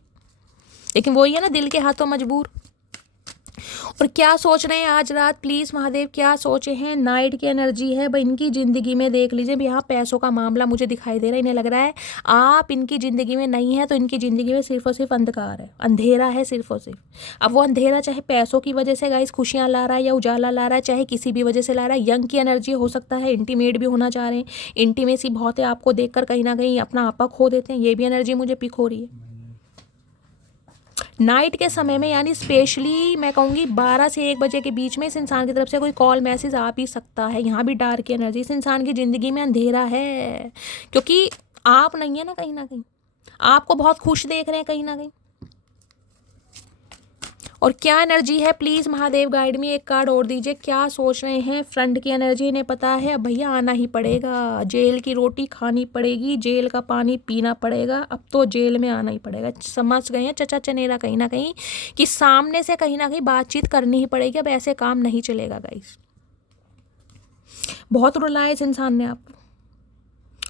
लेकिन वही है ना, दिल के हाथों मजबूर। और क्या सोच रहे हैं आज रात, प्लीज़ महादेव क्या सोचे हैं। नाइट की एनर्जी है भाई इनकी ज़िंदगी में, देख लीजिए भी यहाँ पैसों का मामला मुझे दिखाई दे रहा है। इन्हें लग रहा है आप इनकी ज़िंदगी में नहीं है, तो इनकी ज़िंदगी में सिर्फ और सिर्फ अंधकार है, अंधेरा है सिर्फ और सिर्फ। अब वो अंधेरा चाहे पैसों की वजह से गाइस खुशियाँ ला रहा है, या उजाला ला रहा है, चाहे किसी भी वजह से ला रहा है। यंग की एनर्जी हो सकता है, इंटीमेट भी होना चाह रहे हैं, इंटीमेसी बहुत है, आपको देखकर कहीं ना कहीं अपना आपा खो देते हैं, ये भी एनर्जी मुझे पिक हो रही है। नाइट के समय में, यानी स्पेशली मैं कहूँगी 12 से 1 बजे के बीच में इस इंसान की तरफ से कोई कॉल मैसेज आ भी सकता है। यहाँ भी डार्क एनर्जी, इस इंसान की ज़िंदगी में अंधेरा है, क्योंकि आप नहीं है ना कहीं ना कहीं, आपको बहुत खुश देख रहे हैं कहीं ना कहीं, और क्या एनर्जी है, प्लीज़ महादेव गाइड में एक कार्ड और दीजिए। क्या सोच रहे हैं फ्रंट की एनर्जी, इन्हें पता है अब भैया आना ही पड़ेगा, जेल की रोटी खानी पड़ेगी, जेल का पानी पीना पड़ेगा, अब तो जेल में आना ही पड़ेगा। समझ गए हैं चचा चनेरा कहीं ना कहीं कि सामने से कहीं ना कहीं बातचीत करनी ही पड़ेगी, अब ऐसे काम नहीं चलेगा गाइस। बहुत रुलाया इस इंसान ने आपको,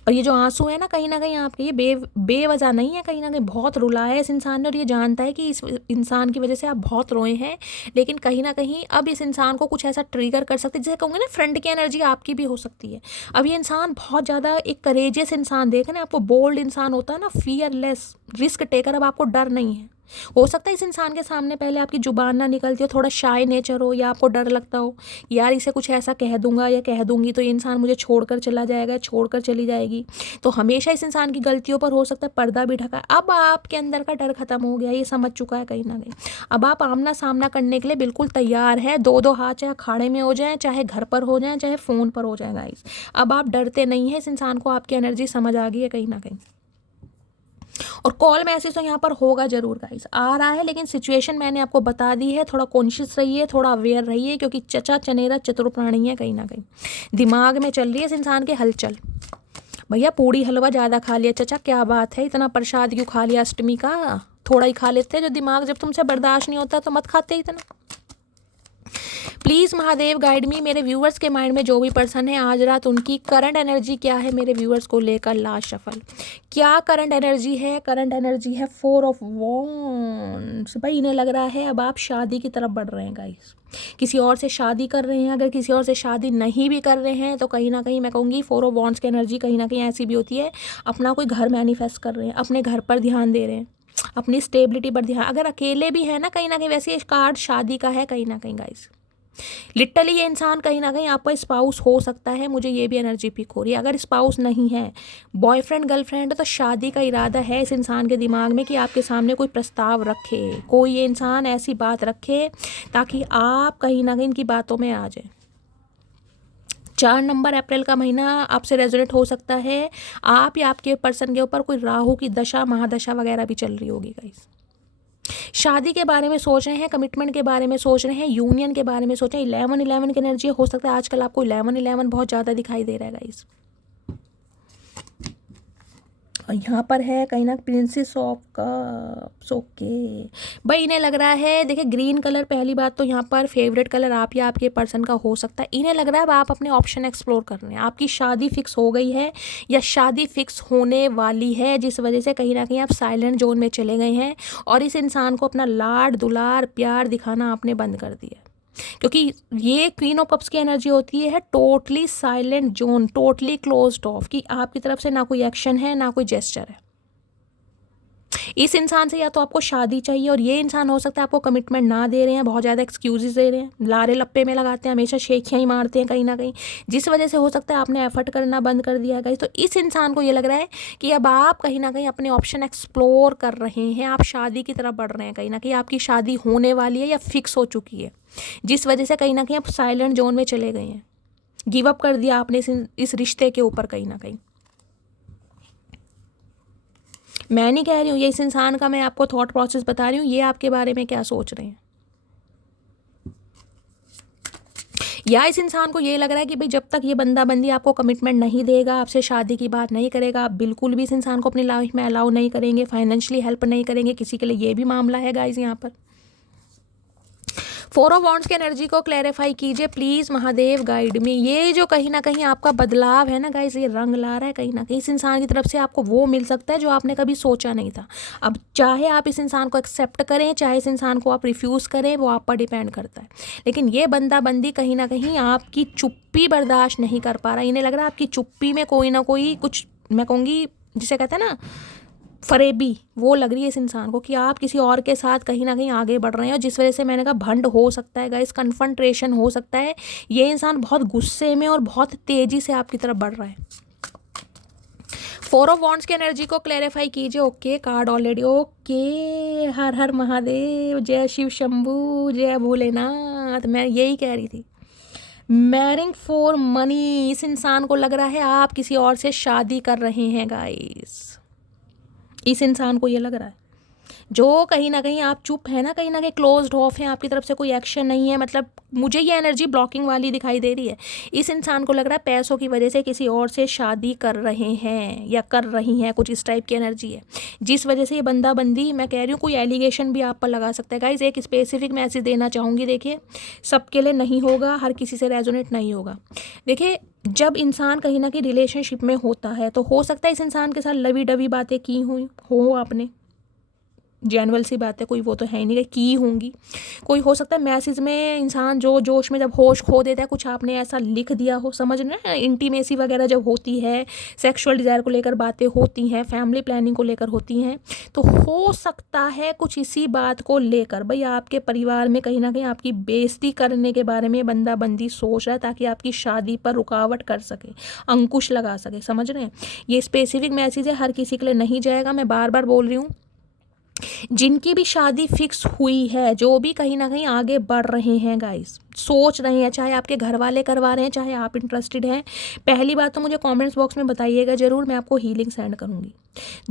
और ये जो आंसू है ना कहीं आपके ये बेवजह नहीं है, कहीं ना कहीं बहुत रुलाया है इस इंसान ने, और ये जानता है कि इस इंसान की वजह से आप बहुत रोए हैं, लेकिन कहीं ना कहीं अब इस इंसान को कुछ ऐसा ट्रिगर कर सकते हैं, जैसे कहूँगे ना फ्रंट की एनर्जी आपकी भी हो सकती है। अब ये इंसान बहुत ज़्यादा एक करेजियस इंसान, देखें ना आपको, बोल्ड इंसान होता है ना, फियरलेस, रिस्क टेकर, अब आपको डर नहीं है। हो सकता है इस इंसान के सामने पहले आपकी जुबान ना निकलती हो, थोड़ा शाय नेचर हो, या आपको डर लगता हो यार इसे कुछ ऐसा कह दूंगा या कह दूंगी तो ये इंसान मुझे छोड़कर चला जाएगा, छोड़कर चली जाएगी, तो हमेशा इस इंसान की गलतियों पर हो सकता है पर्दा भी ढका। अब आपके अंदर का डर खत्म हो गया, ये समझ चुका है कहीं ना कहीं। अब आप आमना सामना करने के लिए बिल्कुल तैयार है, दो दो हाथ चाहे अखाड़े में हो जाए, चाहे घर पर हो जाए, चाहे फ़ोन पर हो जाए गाइस। अब आप डरते नहीं है, इस इंसान को आपकी एनर्जी समझ आ गई है कहीं ना कहीं। और कॉल मैसेज तो यहाँ पर होगा जरूर गाइस, आ रहा है, लेकिन सिचुएशन मैंने आपको बता दी है, थोड़ा कॉन्शियस रहिए, थोड़ा अवेयर रहिए, क्योंकि चचा चनेरा चतुर प्राणी है, कहीं ना कहीं दिमाग में चल रही है इस इंसान के हलचल। भैया पूड़ी हलवा ज़्यादा खा लिया चचा, क्या बात है, इतना प्रसाद क्यों खा लिया अष्टमी का, थोड़ा ही खा लेते, जो दिमाग जब तुमसे बर्दाश्त नहीं होता तो मत खाते इतना। प्लीज़ महादेव गाइड मी, मेरे व्यूअर्स के माइंड में जो भी पर्सन है आज रात, उनकी करंट एनर्जी क्या है मेरे व्यूअर्स को लेकर। लास्ट शफल क्या करंट एनर्जी है, करंट एनर्जी है 4 ऑफ वॉन्ड्स। भाई इन्हें लग रहा है अब आप शादी की तरफ बढ़ रहे हैं गाइस, किसी और से शादी कर रहे हैं। अगर किसी और से शादी नहीं भी कर रहे हैं तो कहीं ना कहीं मैं कहूँगी 4 ऑफ वॉन्ड्स की एनर्जी कहीं ना कहीं ऐसी भी होती है, अपना कोई घर मैनिफेस्ट कर रहे हैं, अपने घर पर ध्यान दे रहे हैं, अपनी स्टेबिलिटी पर ध्यान। अगर अकेले भी है ना कहीं वैसे कार्ड शादी का है कहीं ना कहीं गाइस। लिटरली ये इंसान कहीं ना कहीं आपका स्पाउस हो सकता है, मुझे ये भी एनर्जी पिक हो रही है। अगर स्पाउस नहीं है, बॉयफ्रेंड गर्लफ्रेंड है, तो शादी का इरादा है इस इंसान के दिमाग में कि आपके सामने कोई प्रस्ताव रखे, कोई ये इंसान ऐसी बात रखे ताकि आप कहीं ना कहीं इनकी बातों में आ जाए। 4 नंबर अप्रैल का महीना आपसे रेजोनेट हो सकता है, आप या आपके पर्सन के ऊपर कोई राहु की दशा महादशा वगैरह भी चल रही होगी गाइस। शादी के बारे में सोच रहे हैं, कमिटमेंट के बारे में सोच रहे हैं, यूनियन के बारे में सोच रहे हैं। 11 की एनर्जी हो सकता है आजकल आपको 11 बहुत ज़्यादा दिखाई दे रहा है गाइस। और यहाँ पर है कहीं ना प्रिंसेस ऑफ कप्स। ओके भाई इन्हें लग रहा है, देखिए ग्रीन कलर पहली बात तो यहाँ पर फेवरेट कलर आप या आपके पर्सन का हो सकता है। इन्हें लग रहा है अब आप अपने ऑप्शन एक्सप्लोर कर रहे हैं, आपकी शादी फिक्स हो गई है या शादी फिक्स होने वाली है, जिस वजह से कहीं ना कहीं आप साइलेंट जोन में चले गए हैं और इस इंसान को अपना लाड दुलार प्यार दिखाना आपने बंद कर दिया, क्योंकि ये क्वीन ऑफ कप्स की एनर्जी होती है totally silent zone, totally closed of, कि आपकी तरफ से ना कोई एक्शन है ना कोई जेस्चर है। इस इंसान से या तो आपको शादी चाहिए, और ये इंसान हो सकता है आपको कमिटमेंट ना दे रहे हैं, बहुत ज़्यादा एक्सक्यूजेस दे रहे हैं, लारे लप्पे में लगाते हैं, हमेशा शेखियाँ ही मारते हैं कहीं ना कहीं, जिस वजह से हो सकता है आपने एफर्ट करना बंद कर दिया है। तो इस इंसान को ये लग रहा है कि अब आप कहीं ना कहीं अपने ऑप्शन एक्सप्लोर कर रहे हैं, आप शादी की तरफ बढ़ रहे हैं, कहीं ना कहीं आपकी शादी होने वाली है या फिक्स हो चुकी है, जिस वजह से कहीं ना कहीं आप साइलेंट जोन में चले गए हैं, गिव अप कर दिया आपने इस रिश्ते के ऊपर कहीं ना कहीं। मैं नहीं कह रही हूँ ये इस इंसान का, मैं आपको थॉट प्रोसेस बता रही हूँ, ये आपके बारे में क्या सोच रहे हैं। या इस इंसान को ये लग रहा है कि भाई जब तक ये बंदा बंदी आपको कमिटमेंट नहीं देगा, आपसे शादी की बात नहीं करेगा, आप बिल्कुल भी इस इंसान को अपनी लाइफ में अलाउ नहीं करेंगे, फाइनेंशियली हेल्प नहीं करेंगे किसी के लिए, ये भी मामला है गाइस यहाँ पर। 4 ऑफ वॉन्ड्स की एनर्जी को क्लैरिफाई कीजिए प्लीज़ महादेव गाइड में। ये जो कहीं ना कहीं आपका बदलाव है ना गाइस, ये रंग ला रहा है कहीं ना कहीं, इस इंसान की तरफ से आपको वो मिल सकता है जो आपने कभी सोचा नहीं था। अब चाहे आप इस इंसान को एक्सेप्ट करें, चाहे इस इंसान को आप रिफ्यूज़ करें, वो आप पर डिपेंड करता है, लेकिन ये बंदा बंदी कहीं ना कहीं आपकी चुप्पी बर्दाश्त नहीं कर पा रहा। इन्हें लग रहा है आपकी चुप्पी में कोई ना कोई कुछ, मैं कहूँगी जिसे कहते हैं ना फरेबी, वो लग रही है इस इंसान को कि आप किसी और के साथ कहीं ना कहीं आगे बढ़ रहे हैं, और जिस वजह से मैंने कहा भंड हो सकता है गाइस, कन्फ्रंट्रेशन हो सकता है। ये इंसान बहुत गुस्से में और बहुत तेज़ी से आपकी तरफ बढ़ रहा है। 4 ऑफ वॉन्ड्स की एनर्जी को क्लैरिफाई कीजिए। ओके कार्ड ऑलरेडी, ओके हर हर महादेव, जय शिव शंभू, जय भोलेनाथ। मैं यही कह रही थी, मैरिंग फॉर मनी। इस इंसान को लग रहा है आप किसी और से शादी कर रहे हैं गाइस, इस इंसान को ये लग रहा है जो कहीं ना कहीं आप चुप है ना, कहीं ना कहीं क्लोज्ड ऑफ है, आपकी तरफ से कोई एक्शन नहीं है, मतलब मुझे ये एनर्जी ब्लॉकिंग वाली दिखाई दे रही है। इस इंसान को लग रहा है पैसों की वजह से किसी और से शादी कर रहे हैं या कर रही हैं, कुछ इस टाइप की एनर्जी है, जिस वजह से ये बंदा बंदी, मैं कह रही हूँ कोई एलिगेशन भी आप पर लगा सकता है। गाइज एक स्पेसिफिक मैसेज देना चाहूँगी, देखिए सबके लिए नहीं होगा, हर किसी से रेजोनेट नहीं होगा। देखिए जब इंसान कहीं ना कहीं रिलेशनशिप में होता है तो हो सकता है इस इंसान के साथ लवी डवी बातें की हुई हो आपने, जनरल सी बात है, कोई वो तो है ही नहीं की होंगी। कोई हो सकता है मैसेज में इंसान जो जोश में जब होश खो देता है, कुछ आपने ऐसा लिख दिया हो, समझ रहे हैं, इंटीमेसी वगैरह जब होती है, सेक्सुअल डिज़ायर को लेकर बातें होती हैं, फैमिली प्लानिंग को लेकर होती हैं, तो हो सकता है कुछ इसी बात को लेकर भाई आपके परिवार में कहीं ना कहीं आपकी बेइज्जती करने के बारे में बंदा बंदी सोच रहा है, ताकि आपकी शादी पर रुकावट कर सके, अंकुश लगा सके, समझ रहे हैं। ये स्पेसिफिक मैसेज है, हर किसी के लिए नहीं जाएगा, मैं बार बार बोल रही हूँ। जिनकी भी शादी फिक्स हुई है, जो भी कहीं ना कहीं आगे बढ़ रहे हैं गाइस, सोच रहे हैं, चाहे आपके घर वाले करवा रहे हैं, चाहे आप इंटरेस्टेड हैं, पहली बात तो मुझे कमेंट्स बॉक्स में बताइएगा ज़रूर, मैं आपको हीलिंग सेंड करूंगी।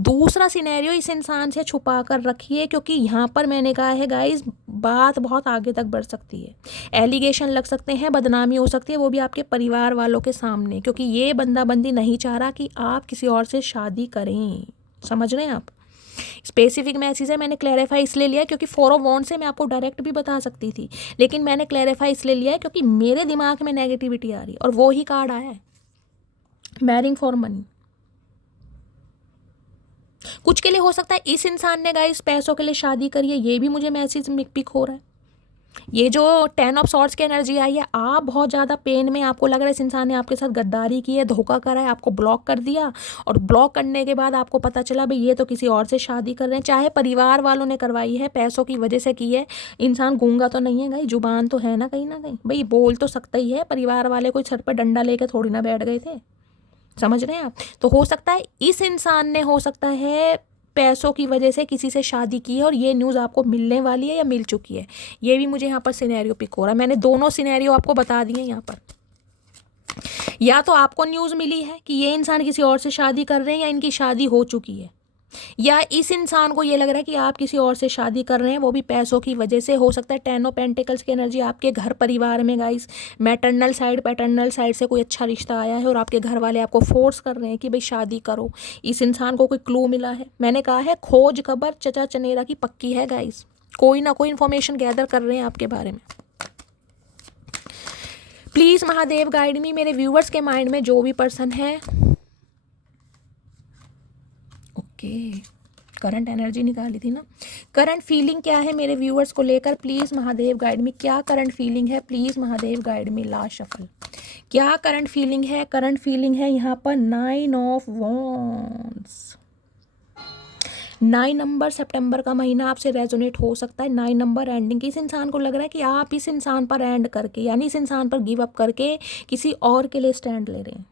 दूसरा सिनेरियो, इस इंसान से छुपा कर रखिए, क्योंकि यहाँ पर मैंने कहा है गाइस बात बहुत आगे तक बढ़ सकती है, एलिगेशन लग सकते हैं, बदनामी हो सकती है, वो भी आपके परिवार वालों के सामने, क्योंकि ये बंदा बंदी नहीं चाह रहा कि आप किसी और से शादी करें, समझ रहे हैं आप। स्पेसिफिक मैसेज है, मैंने क्लैरिफाई इसलिए लिया क्योंकि 4 ऑफ वॉन्ड से मैं आपको डायरेक्ट भी बता सकती थी, लेकिन मैंने क्लैरिफाई इसलिए लिया है क्योंकि मेरे दिमाग में नेगेटिविटी आ रही है, और वो ही कार्ड आया है, मैरिंग फॉर मनी। कुछ के लिए हो सकता है इस इंसान ने गाइस पैसों के लिए शादी करी है, ये भी मुझे मैसेज पिक हो रहा है। ये जो 10 ऑफ सॉर्ड्स की एनर्जी आई है, आप बहुत ज़्यादा पेन में, आपको लग रहा है इस इंसान ने आपके साथ गद्दारी की है, धोखा करा है, आपको ब्लॉक कर दिया, और ब्लॉक करने के बाद आपको पता चला भाई ये तो किसी और से शादी कर रहे हैं, चाहे परिवार वालों ने करवाई है, पैसों की वजह से की है। इंसान गूंगा तो नहीं है भाई, जुबान तो है ना कहीं भाई, बोल तो सकता ही है, परिवार वाले कोई सर पर डंडा लेकर थोड़ी ना बैठ गए थे, समझ रहे हैं आप। तो हो सकता है इस इंसान ने, हो सकता है पैसों की वजह से किसी से शादी की है, और ये न्यूज़ आपको मिलने वाली है या मिल चुकी है, ये भी मुझे यहाँ पर सिनेरियो पिक हो रहा है। मैंने दोनों सिनेरियो आपको बता दिए यहाँ पर, या तो आपको न्यूज़ मिली है कि ये इंसान किसी और से शादी कर रहे हैं, या इनकी शादी हो चुकी है, या इस इंसान को ये लग रहा है कि आप किसी और से शादी कर रहे हैं, वो भी पैसों की वजह से। हो सकता है 10 ऑफ पेंटिकल्स की एनर्जी आपके घर परिवार में guys, maternal side paternal side से कोई अच्छा रिश्ता आया है, और आपके घर वाले आपको फोर्स कर रहे हैं कि भाई शादी करो। इस इंसान को कोई क्लू मिला है, मैंने कहा है खोज खबर चचा चनेरा की पक्की है गाइस, कोई ना कोई इन्फॉर्मेशन गैदर कर रहे हैं आपके बारे में। प्लीज़ महादेव गाइड मी, मेरे व्यूवर्स के माइंड में जो भी पर्सन है, ओके करंट एनर्जी निकाली थी ना, करंट फीलिंग क्या है मेरे व्यूअर्स को लेकर, प्लीज़ महादेव गाइड में, क्या करंट फीलिंग है, प्लीज़ महादेव गाइड में। लास्ट शफल, क्या करंट फीलिंग है, करंट फीलिंग है यहाँ पर 9 ऑफ वॉन्ड्स। 9 नंबर सितंबर का महीना आपसे रेजोनेट हो सकता है, 9 नंबर एंडिंग। इस इंसान को लग रहा है कि आप इस इंसान पर एंड करके, यानी इस इंसान पर गिव अप करके किसी और के लिए स्टैंड ले रहे हैं।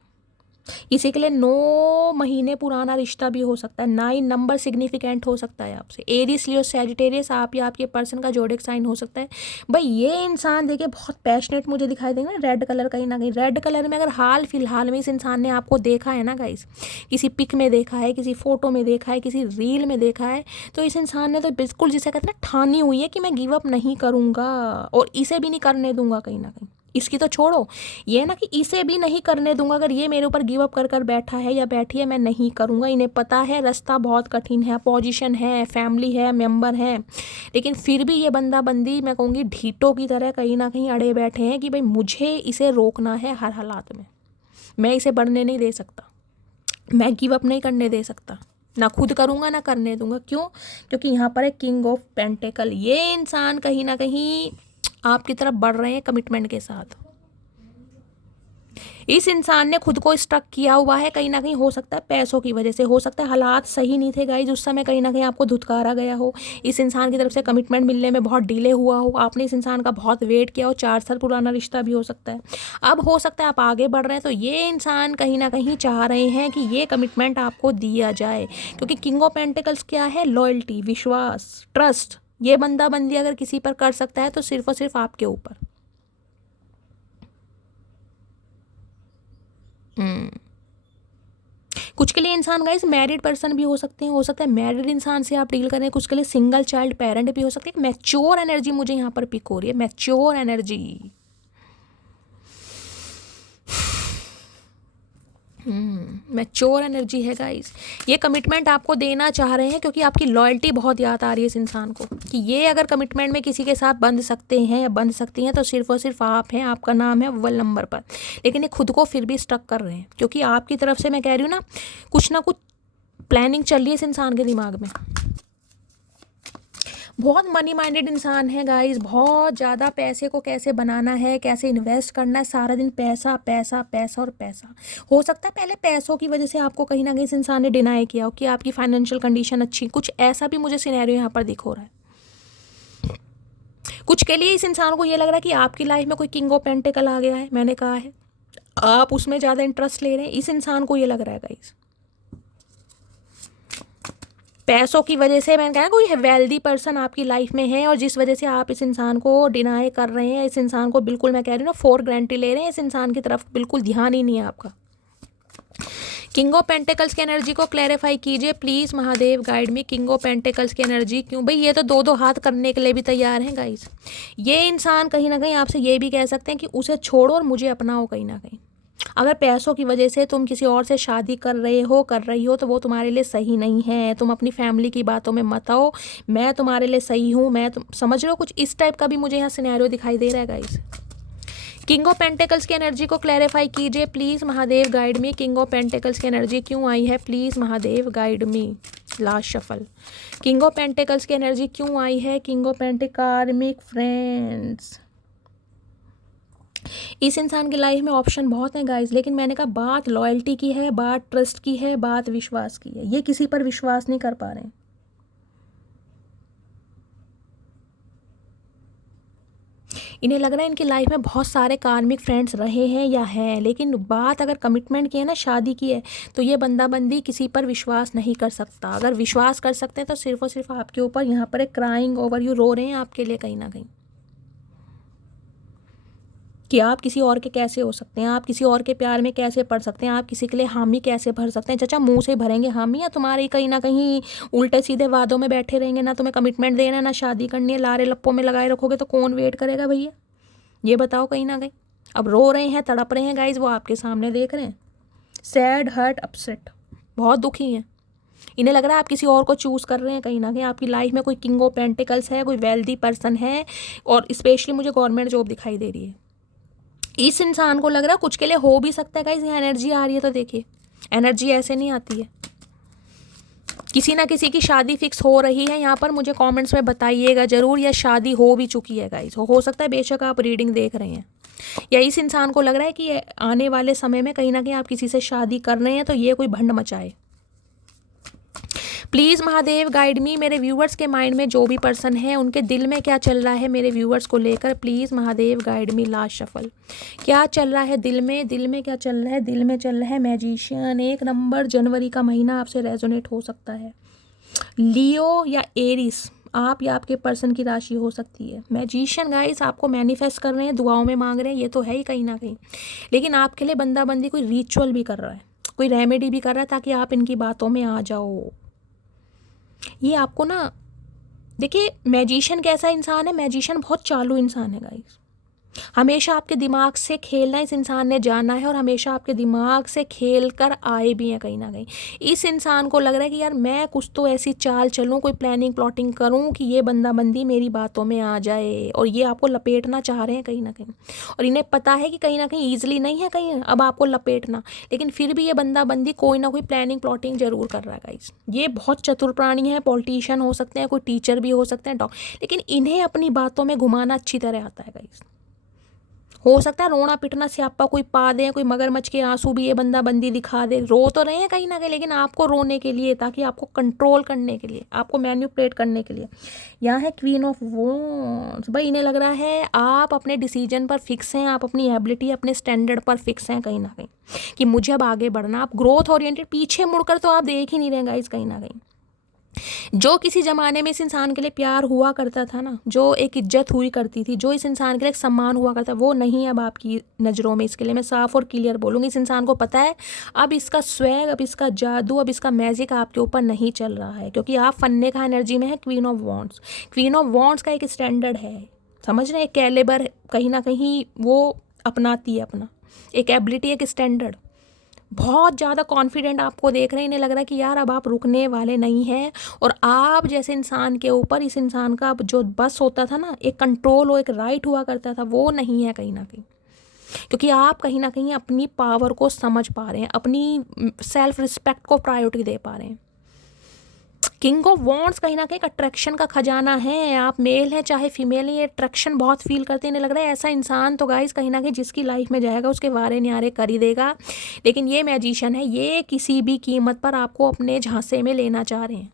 इसी के लिए 9 महीने पुराना रिश्ता भी हो सकता है, 9 नंबर सिग्निफिकेंट हो सकता है आपसे, एरिस लियो सैजिटेरियस, आप या आपके पर्सन का जोडिक साइन हो सकता है। भाई ये इंसान देखिए बहुत पैशनेट मुझे दिखाई देगा ना, रेड कलर कहीं ना कहीं, रेड कलर में अगर हाल फिलहाल में इस इंसान ने आपको देखा है ना गाइस, किसी पिक में देखा है, किसी फोटो में देखा है, किसी रील में देखा है, तो इस इंसान ने तो बिल्कुल जिसे कहते हैं ना ठानी हुई है कि मैं गिव अप नहीं करूँगा, और इसे भी नहीं करने दूंगा कहीं ना कहीं। इसकी तो छोड़ो, ये ना कि इसे भी नहीं करने दूंगा, अगर ये मेरे ऊपर गिव अप कर कर बैठा है या बैठी है, मैं नहीं करूंगा। इन्हें पता है रास्ता बहुत कठिन है, पोजीशन है, फैमिली है, मेंबर है, लेकिन फिर भी ये बंदा बंदी, मैं कहूँगी ढीटों की तरह कहीं ना कहीं अड़े बैठे हैं कि भाई मुझे इसे रोकना है हर हालात में, मैं इसे बढ़ने नहीं दे सकता, मैं गिव अप नहीं करने दे सकता, ना खुद करूँगा ना करने दूंगा। क्यों? क्योंकि यहाँ पर है किंग ऑफ पेंटिकल, ये इंसान कहीं ना कहीं आपकी तरफ बढ़ रहे हैं कमिटमेंट के साथ। इस इंसान ने खुद को स्ट्रक किया हुआ है कहीं ना कहीं, हो सकता है पैसों की वजह से, हो सकता है हालात सही नहीं थे गाइज उस समय, कहीं ना कहीं आपको धुतकारा गया हो, इस इंसान की तरफ से कमिटमेंट मिलने में बहुत डिले हुआ हो, आपने इस इंसान का बहुत वेट किया हो, 4 साल पुराना रिश्ता भी हो सकता है। अब हो सकता है आप आगे बढ़ रहे हैं, तो ये इंसान कहीं ना कहीं चाह रहे हैं कि ये कमिटमेंट आपको दिया जाए, क्योंकि किंग ऑफ पेंटिकल्स क्या है, लॉयल्टी, विश्वास, ट्रस्ट। ये बंदा बंदी अगर किसी पर कर सकता है तो सिर्फ और सिर्फ आपके ऊपर। कुछ के लिए इंसान गाइस मैरिड पर्सन भी हो सकते हैं, हो सकता है मैरिड इंसान से आप डील करें, कुछ के लिए सिंगल चाइल्ड पेरेंट भी हो सकते हैं। मैच्योर एनर्जी मुझे यहाँ पर पिक हो रही है, मैच्योर एनर्जी। मैच्योर एनर्जी है गाइस। ये कमिटमेंट आपको देना चाह रहे हैं क्योंकि आपकी लॉयल्टी बहुत याद आ रही है इस इंसान को, कि ये अगर कमिटमेंट में किसी के साथ बंध सकते हैं या बंध सकती हैं तो सिर्फ और सिर्फ आप हैं, आपका नाम है अव्वल नंबर पर। लेकिन ये खुद को फिर भी स्टक कर रहे हैं क्योंकि आपकी तरफ से मैं कह रही हूँ ना कुछ प्लानिंग चल रही है इस इंसान के दिमाग में। बहुत मनी माइंडेड इंसान है गाइस, बहुत ज़्यादा पैसे को कैसे बनाना है, कैसे इन्वेस्ट करना है, सारा दिन पैसा पैसा पैसा और पैसा। हो सकता है पहले पैसों की वजह से आपको कहीं ना कहीं इस इंसान ने डिनाई किया हो कि आपकी फाइनेंशियल कंडीशन अच्छी, कुछ ऐसा भी मुझे सिनेरियो यहाँ पर दिख हो रहा है। कुछ के लिए इस इंसान को ये लग रहा है कि आपकी लाइफ में कोई किंग ऑफ पेंटिकल आ गया है, मैंने कहा है आप उसमें ज़्यादा इंटरेस्ट ले रहे हैं, इस इंसान को ये लग रहा है गाइस। पैसों की वजह से मैंने कहा कोई वेल्दी पर्सन आपकी लाइफ में है और जिस वजह से आप इस इंसान को डिनाई कर रहे हैं, इस इंसान को बिल्कुल मैं कह रही हूँ ना फॉर ग्रांटेड ले रहे हैं, इस इंसान की तरफ बिल्कुल ध्यान ही नहीं है आपका। किंग ऑफ पेंटिकल्स की एनर्जी को क्लैरिफाई कीजिए please Mahadev, guide me. King of pentacles की एनर्जी क्यों भाई, ये तो दो दो हाथ करने के लिए भी तैयार हैं गाइस। ये इंसान कहीं ना कहीं आपसे ये भी कह सकते हैं कि उसे छोड़ो और मुझे अपनाओ कहीं ना कहीं। अगर पैसों की वजह से तुम किसी और से शादी कर रही हो तो वो तुम्हारे लिए सही नहीं है। तुम अपनी फैमिली की बातों में मत आओ, मैं तुम्हारे लिए सही हूँ, मैं तुम समझ रहे हो, कुछ इस टाइप का भी मुझे यहाँ सिनेरियो दिखाई दे रहा है गाइस। किंग ऑफ पेंटिकल्स की एनर्जी को क्लैरिफाई कीजिए please Mahadev, guide me. King of pentacles की एनर्जी क्यों आई है please Mahadev, guide me. Last shuffle. King of pentacles की एनर्जी क्यों आई है, किंग ऑफ पेंटिकार्मिक फ्रेंड्स। इस इंसान की लाइफ में ऑप्शन बहुत हैं गाइस, लेकिन मैंने कहा बात लॉयल्टी की है, बात ट्रस्ट की है, बात विश्वास की है। ये किसी पर विश्वास नहीं कर पा रहे हैं। इन्हें लग रहा है इनकी लाइफ में बहुत सारे कार्मिक फ्रेंड्स रहे हैं या हैं, लेकिन बात अगर कमिटमेंट की है ना, शादी की है, तो ये बंदा बंदी किसी पर विश्वास नहीं कर सकता। अगर विश्वास कर सकते हैं तो सिर्फ और सिर्फ आपके ऊपर। यहाँ पर एक क्राइंग ओवर यू, रो रहे हैं आपके लिए कहीं ना कहीं कि आप किसी और के कैसे हो सकते हैं, आप किसी और के प्यार में कैसे पड़ सकते हैं, आप किसी के लिए हामी कैसे भर सकते हैं। चाचा मुंह से भरेंगे हामी या तुम्हारे कहीं ना कहीं उल्टे सीधे वादों में बैठे रहेंगे, ना तुम्हें कमिटमेंट देना है ना शादी करनी है, लारे लप्पों में लगाए रखोगे तो कौन वेट करेगा भैया, ये बताओ कहीं ना कहीं। अब रो रहे हैं, तड़प रहे हैं गाइज, वो आपके सामने देख रहे हैं, सैड हर्ट अपसेट, बहुत दुखी हैं। इन्हें लग रहा है आप किसी और को चूज़ कर रहे हैं कहीं ना कहीं। आपकी लाइफ में कोई किंग ऑफ पेंटिकल्स है, कोई वेल्दी पर्सन है और स्पेशली मुझे गवर्नमेंट जॉब दिखाई दे रही है। इस इंसान को लग रहा है कुछ के लिए हो भी सकता है गाइस, यहाँ एनर्जी आ रही है तो देखिए, एनर्जी ऐसे नहीं आती है। किसी ना किसी की शादी फिक्स हो रही है यहाँ पर, मुझे कमेंट्स में बताइएगा ज़रूर, या शादी हो भी चुकी है गाइस। हो सकता है बेशक आप रीडिंग देख रहे हैं, या इस इंसान को लग रहा है कि आने वाले समय में कहीं ना कहीं आप किसी से शादी कर रहे हैं तो ये कोई भंड मचाए। प्लीज़ महादेव गाइड मी। मेरे व्यूअर्स के माइंड में जो भी पर्सन है उनके दिल में क्या चल रहा है मेरे व्यूअर्स को लेकर, please Mahadev guide me. Last shuffle, क्या चल रहा है दिल में, दिल में क्या चल रहा है, दिल में चल रहा है मैजिशियन। 1 नंबर, जनवरी का महीना आपसे रेजोनेट हो सकता है। लियो या एरिस, आप या आपके पर्सन की राशि हो सकती है। मैजिशियन गाइस आपको मैनिफेस्ट कर रहे हैं, दुआओं में मांग रहे हैं, ये तो है ही कहीं ना कहीं, लेकिन आपके लिए बंदा बंदी कोई रिचुअल भी कर रहा है, कोई रेमेडी भी कर रहा है ताकि आप इनकी बातों में आ जाओ। ये आपको ना देखिए, मैजिशियन कैसा इंसान है, मैजिशियन बहुत चालू इंसान है गाइस। हमेशा आपके दिमाग से खेलना इस इंसान ने जाना है और हमेशा आपके दिमाग से खेल कर आए भी हैं कहीं ना कहीं। इस इंसान को लग रहा है कि यार मैं कुछ तो ऐसी चाल चलूँ, कोई प्लानिंग प्लॉटिंग करूँ कि ये बंदा बंदी मेरी बातों में आ जाए, और ये आपको लपेटना चाह रहे हैं कहीं ना कहीं। और इन्हें पता है कि कहीं ना कहीं ईजिली नहीं है कहीं अब आपको लपेटना, लेकिन फिर भी ये बंदा बंदी कोई ना कोई प्लानिंग प्लॉटिंग जरूर कर रहा है गाइस। ये बहुत चतुर प्राणी है, पॉलिटिशियन हो सकते हैं, कोई टीचर भी हो सकते हैं, लेकिन इन्हें अपनी बातों में घुमाना अच्छी तरह आता है गाइस। हो सकता है रोना पिटना स्यापा कोई पा दे, कोई मगरमच्छ के आंसू भी ये बंदा बंदी दिखा दे, रो तो रहे हैं कहीं ना कहीं, लेकिन आपको रोने के लिए, ताकि आपको कंट्रोल करने के लिए, आपको मैन्युपुलेट करने के लिए। यहाँ है क्वीन ऑफ वॉन्ड्स। भाई इन्हें लग रहा है आप अपने डिसीजन पर फिक्स हैं, आप अपनी एबिलिटी, अपने स्टैंडर्ड पर फिक्स हैं कहीं ना कहीं, कि मुझे अब आगे बढ़ना। आप ग्रोथ ओरिएंटेड, पीछे मुड़कर तो आप देख ही नहीं रहे गाइस कहीं ना कहीं। जो किसी ज़माने में इस इंसान के लिए प्यार हुआ करता था ना, जो एक इज्जत हुई करती थी, जो इस इंसान के लिए एक सम्मान हुआ करता, वो नहीं अब आपकी नज़रों में। इसके लिए मैं साफ़ और क्लियर बोलूँगी, इस इंसान को पता है अब इसका स्वैग, अब इसका जादू, अब इसका मैजिक आपके ऊपर नहीं चल रहा है, क्योंकि आप फन्ने का एनर्जी में है। Queen of wands, queen of wands का एक स्टैंडर्ड है, समझ रहे हैं, कैलिबर कहीं ना कहीं वो अपनाती है अपना, एक एबिलिटी, एक स्टैंडर्ड। बहुत ज़्यादा कॉन्फिडेंट आपको देख रहे हैं, इन्हें लग रहा है कि यार अब आप रुकने वाले नहीं हैं, और आप जैसे इंसान के ऊपर इस इंसान का जो बस होता था ना, एक कंट्रोल हो, एक राइट हुआ करता था, वो नहीं है कहीं ना कहीं, क्योंकि आप कहीं ना कहीं अपनी पावर को समझ पा रहे हैं, अपनी सेल्फ रिस्पेक्ट को प्रायोरिटी दे पा रहे हैं। किंग ऑफ वॉन्ड्स कहीं ना कहीं अट्रैक्शन का खजाना है। आप मेल हैं चाहे फीमेल हैं, ये अट्रैक्शन बहुत फील करते हैं। इन्हें लग रहा है ऐसा इंसान तो गाइस कहीं ना कहीं जिसकी लाइफ में जाएगा उसके वारे न्यारे कर ही देगा, लेकिन ये मैजिशियन है, ये किसी भी कीमत पर आपको अपने झांसे में लेना चाह रहे हैं,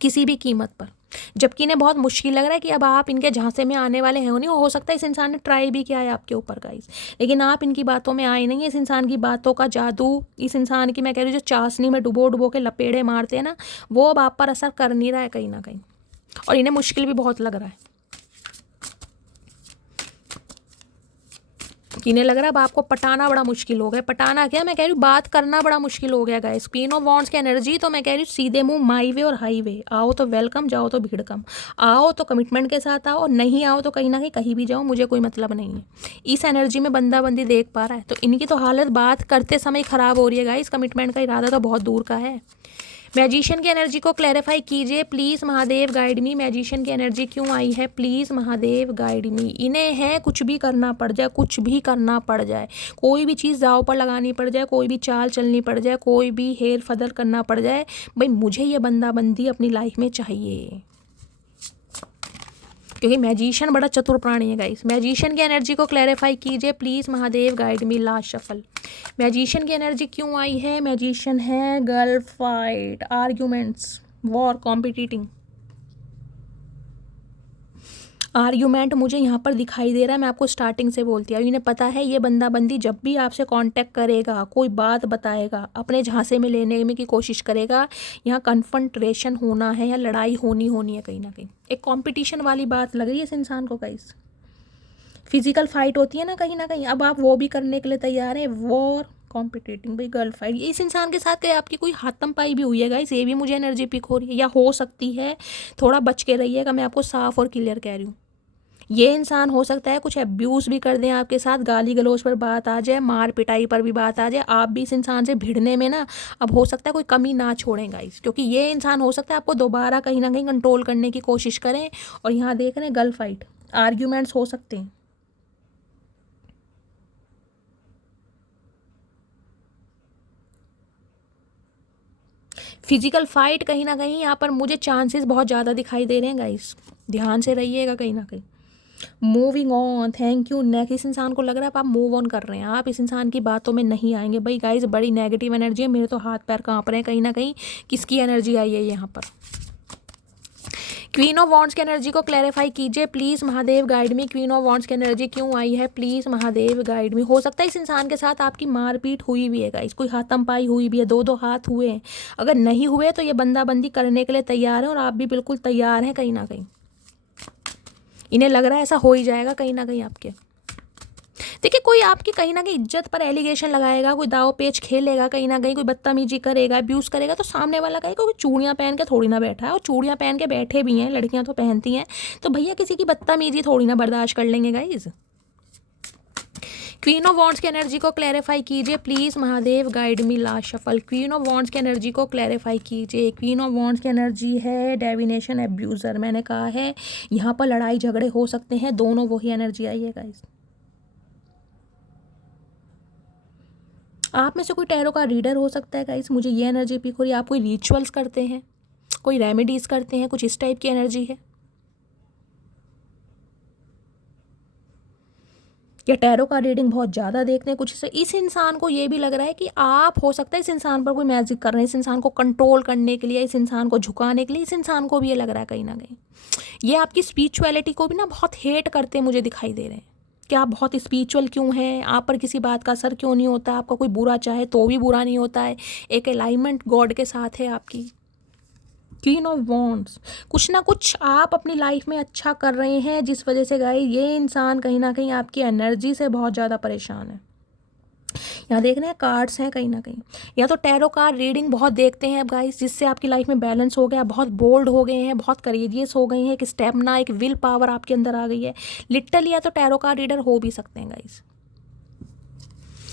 किसी भी कीमत पर। जबकि इन्हें बहुत मुश्किल लग रहा है कि अब आप इनके झांसे में आने वाले हैं नहीं। हो सकता है इस इंसान ने ट्राई भी किया है आपके ऊपर गाइस, लेकिन आप इनकी बातों में आए नहीं। इस इंसान की बातों का जादू, इस इंसान की मैं कह रही हूँ जो चाशनी में डुबो डुबो के लपेड़े मारते हैं ना, वो अब आप पर असर कर नहीं रहा है कहीं ना कहीं, और इन्हें मुश्किल भी बहुत लग रहा है। इन्हें लग रहा है अब आपको पटाना बड़ा मुश्किल हो गया। पटाना क्या, मैं कह रही हूँ बात करना बड़ा मुश्किल हो गया गाइस। क्वीन ऑफ वॉन्ड्स की एनर्जी तो मैं कह रही हूँ सीधे मुंह माई वे और हाई वे। आओ तो वेलकम, जाओ तो भीड़ कम। आओ तो कमिटमेंट के साथ आओ, नहीं आओ तो कहीं ना कहीं भी जाओ, मुझे कोई मतलब नहीं है। इस एनर्जी में बंदा बंदी देख पा रहा है, तो इनकी तो हालत बात करते समय ख़राब हो रही है गाइस। कमिटमेंट का इरादा तो बहुत दूर का है। मैजिशियन की एनर्जी को क्लैरिफाई कीजिए please, Mahadev guide me. Magician की एनर्जी क्यों आई है प्लीज़, महादेव गाइड मी। इन्हें है कुछ भी करना पड़ जाए, कुछ भी करना पड़ जाए, कोई भी चीज़ दांव पर लगानी पड़ जाए, कोई भी चाल चलनी पड़ जाए, कोई भी हेर फदर करना पड़ जाए, भाई मुझे ये बंदा बंदी अपनी लाइफ में चाहिए, क्योंकि मैजिशियन बड़ा चतुर प्राणी है गाइस। मैजिशियन की एनर्जी को क्लैरिफाई कीजिए please, Mahadev guide me. Last shuffle, magician की एनर्जी क्यों आई है। मैजिशियन है girl fight, arguments, war, competing. Argument मुझे यहाँ पर दिखाई दे रहा है, मैं आपको स्टार्टिंग से बोलती हूँ। इन्हें पता है ये बंदा बंदी जब भी आपसे कांटेक्ट करेगा, कोई बात बताएगा, अपने झांसे में लेने में की कोशिश करेगा, यहाँ कन्फ्रंट्रेशन होना है या लड़ाई होनी है कहीं ना कहीं। एक कंपटीशन वाली बात लग रही है इस इंसान को गाइस। फिजिकल फाइट होती है ना कहीं, अब आप वो भी करने के लिए तैयार हैं। वॉर, कॉम्पिटिटिंग, भाई गर्ल फाइट। इस इंसान के साथ क्या आपकी कोई हाथम पाई भी हुई है गाइस, ये भी मुझे एनर्जी पिक हो रही है, या हो सकती है। थोड़ा बच के रहिएगा, मैं आपको साफ और क्लियर कह रही हूँ। ये इंसान हो सकता है कुछ अब्यूज़ भी कर दें आपके साथ, गाली गलौज पर बात आ जाए, मार पिटाई पर भी बात आ जाए, आप भी इस इंसान से भिड़ने में ना अब हो सकता है कोई कमी ना छोड़ें गाइस, क्योंकि ये इंसान हो सकता है आपको दोबारा कहीं ना कहीं कंट्रोल करने की कोशिश करें। और यहाँ देख रहे हैं गर्ल फाइट, आर्ग्यूमेंट्स हो सकते हैं। फिजिकल फाइट कहीं ना कहीं यहाँ पर मुझे चांसेस बहुत ज़्यादा दिखाई दे रहे हैं गाइस, ध्यान से रहिएगा कहीं ना कहीं। Moving on, thank you. Next, इस इंसान को लग रहा है आप मूव ऑन कर रहे हैं, आप इस इंसान की बातों में नहीं आएंगे। भाई गाइस बड़ी नेगेटिव एनर्जी है, मेरे तो हाथ पैर कांप रहे हैं कहीं ना कहीं। किसकी एनर्जी आई है यहाँ पर। क्वीन ऑफ वॉन्ड्स की एनर्जी को क्लैरिफाई कीजिए please, Mahadev guide me. Queen of wands की एनर्जी क्यों आई है प्लीज़, महादेव गाइड मी। हो सकता है इस इंसान के साथ आपकी मारपीट हुई भी है गाइस, कोई हाथम पाई हुई भी है, दो हाथ हुए हैं। अगर नहीं हुए तो ये बंदा बंदी करने के लिए तैयार है, और आप भी बिल्कुल तैयार हैं कहीं ना कहीं। इन्हें लग रहा है ऐसा हो ही जाएगा कहीं ना कहीं आपके। देखिए कोई आपकी कहीं ना कहीं इज्जत पर एलिगेशन लगाएगा, कोई दाव पेच खेलेगा कहीं ना कहीं, कोई बदतमीजी करेगा, अब्यूज़ करेगा, तो सामने वाला कहेगा कोई चूड़ियाँ पहन के थोड़ी ना बैठा है। और चूड़ियाँ पहन के बैठे भी हैं, लड़कियाँ तो पहनती हैं, तो भैया किसी की बदतमीजी थोड़ी ना बर्दाश्त कर लेंगे गाइज। क्वीन ऑफ वॉन्ड्स की एनर्जी को क्लैरिफाई कीजिए please, Mahadev guide me. Last shuffle, queen of wands की एनर्जी को क्लैरिफाई कीजिए। क्वीन ऑफ वॉन्ड्स की एनर्जी है डेविनेशन, एब्यूज़र। मैंने कहा है यहाँ पर लड़ाई झगड़े हो सकते हैं, दोनों वही एनर्जी आई है गाइज। आप में से कोई टैरो का रीडर हो सकता है गाइस, मुझे ये एनर्जी पिक हो रही है। आप कोई रिचुअल्स करते हैं, कोई रेमेडीज़ करते हैं, कुछ इस टाइप की एनर्जी है, या टैरो का रीडिंग बहुत ज़्यादा देखते हैं कुछ। इस इंसान को ये भी लग रहा है कि आप हो सकता है इस इंसान पर कोई मैजिक कर रहे हैं, इस इंसान को कंट्रोल करने के लिए, इस इंसान को झुकाने के लिए। इस इंसान को भी ये लग रहा है कहीं ना कहीं ये आपकी स्पिरिचुअलिटी को भी ना बहुत हेट करते मुझे दिखाई दे रहे हैं कि आप बहुत स्पिरिचुअल क्यों हैं, आप पर किसी बात का असर क्यों नहीं होता, आपका कोई बुरा चाहे तो भी बुरा नहीं होता है, एक अलाइनमेंट गॉड के साथ है आपकी। क्वीन ऑफ वॉन्ड्स, कुछ ना कुछ आप अपनी लाइफ में अच्छा कर रहे हैं जिस वजह से गाइस ये इंसान कहीं ना कहीं आपकी एनर्जी से बहुत ज़्यादा परेशान है। यहाँ देख रहे हैं कार्ड्स हैं कहीं ना कहीं, या तो टैरो कार्ड रीडिंग बहुत देखते हैं अब गाइस, जिससे आपकी लाइफ में बैलेंस हो गया, बहुत बोल्ड हो गए हैं, बहुत करेजियस हो गए हैं, एक स्टेमिना, एक विल पावर आपके अंदर आ गई है लिटरली, या तो टैरो कार्ड रीडर हो भी सकते हैं गाइस।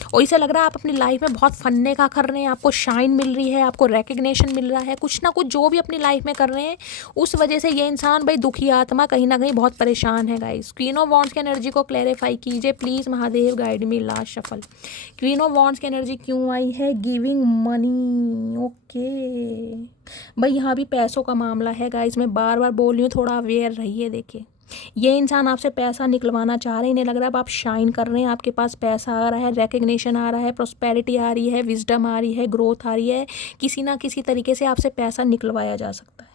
और इसे लग रहा है आप अपनी लाइफ में बहुत फन्ने का कर रहे हैं, आपको शाइन मिल रही है, आपको रिकग्निशन मिल रहा है, कुछ ना कुछ जो भी अपनी लाइफ में कर रहे हैं उस वजह से ये इंसान भाई दुखी आत्मा कहीं ना कहीं बहुत परेशान है गाइस। क्वीन ऑफ वॉन्ड्स की एनर्जी को क्लैरिफाई कीजिए please Mahadev, guide me last shuffle. Queen of wands की एनर्जी क्यों आई है? गिविंग मनी, ओके भाई यहाँ भी पैसों का मामला है गाइस, मैं बार बार बोल रही हूँ थोड़ा अवेयर रहिए। देखिए ये इंसान आपसे पैसा निकलवाना चाह रहे हैं, इन्हें लग रहा है अब आप शाइन कर रहे हैं, आपके पास पैसा आ रहा है, रिकग्निशन आ रहा है, प्रॉस्पेरिटी आ रही है, विजडम आ रही है, ग्रोथ आ रही है, किसी ना किसी तरीके से आपसे पैसा निकलवाया जा सकता है।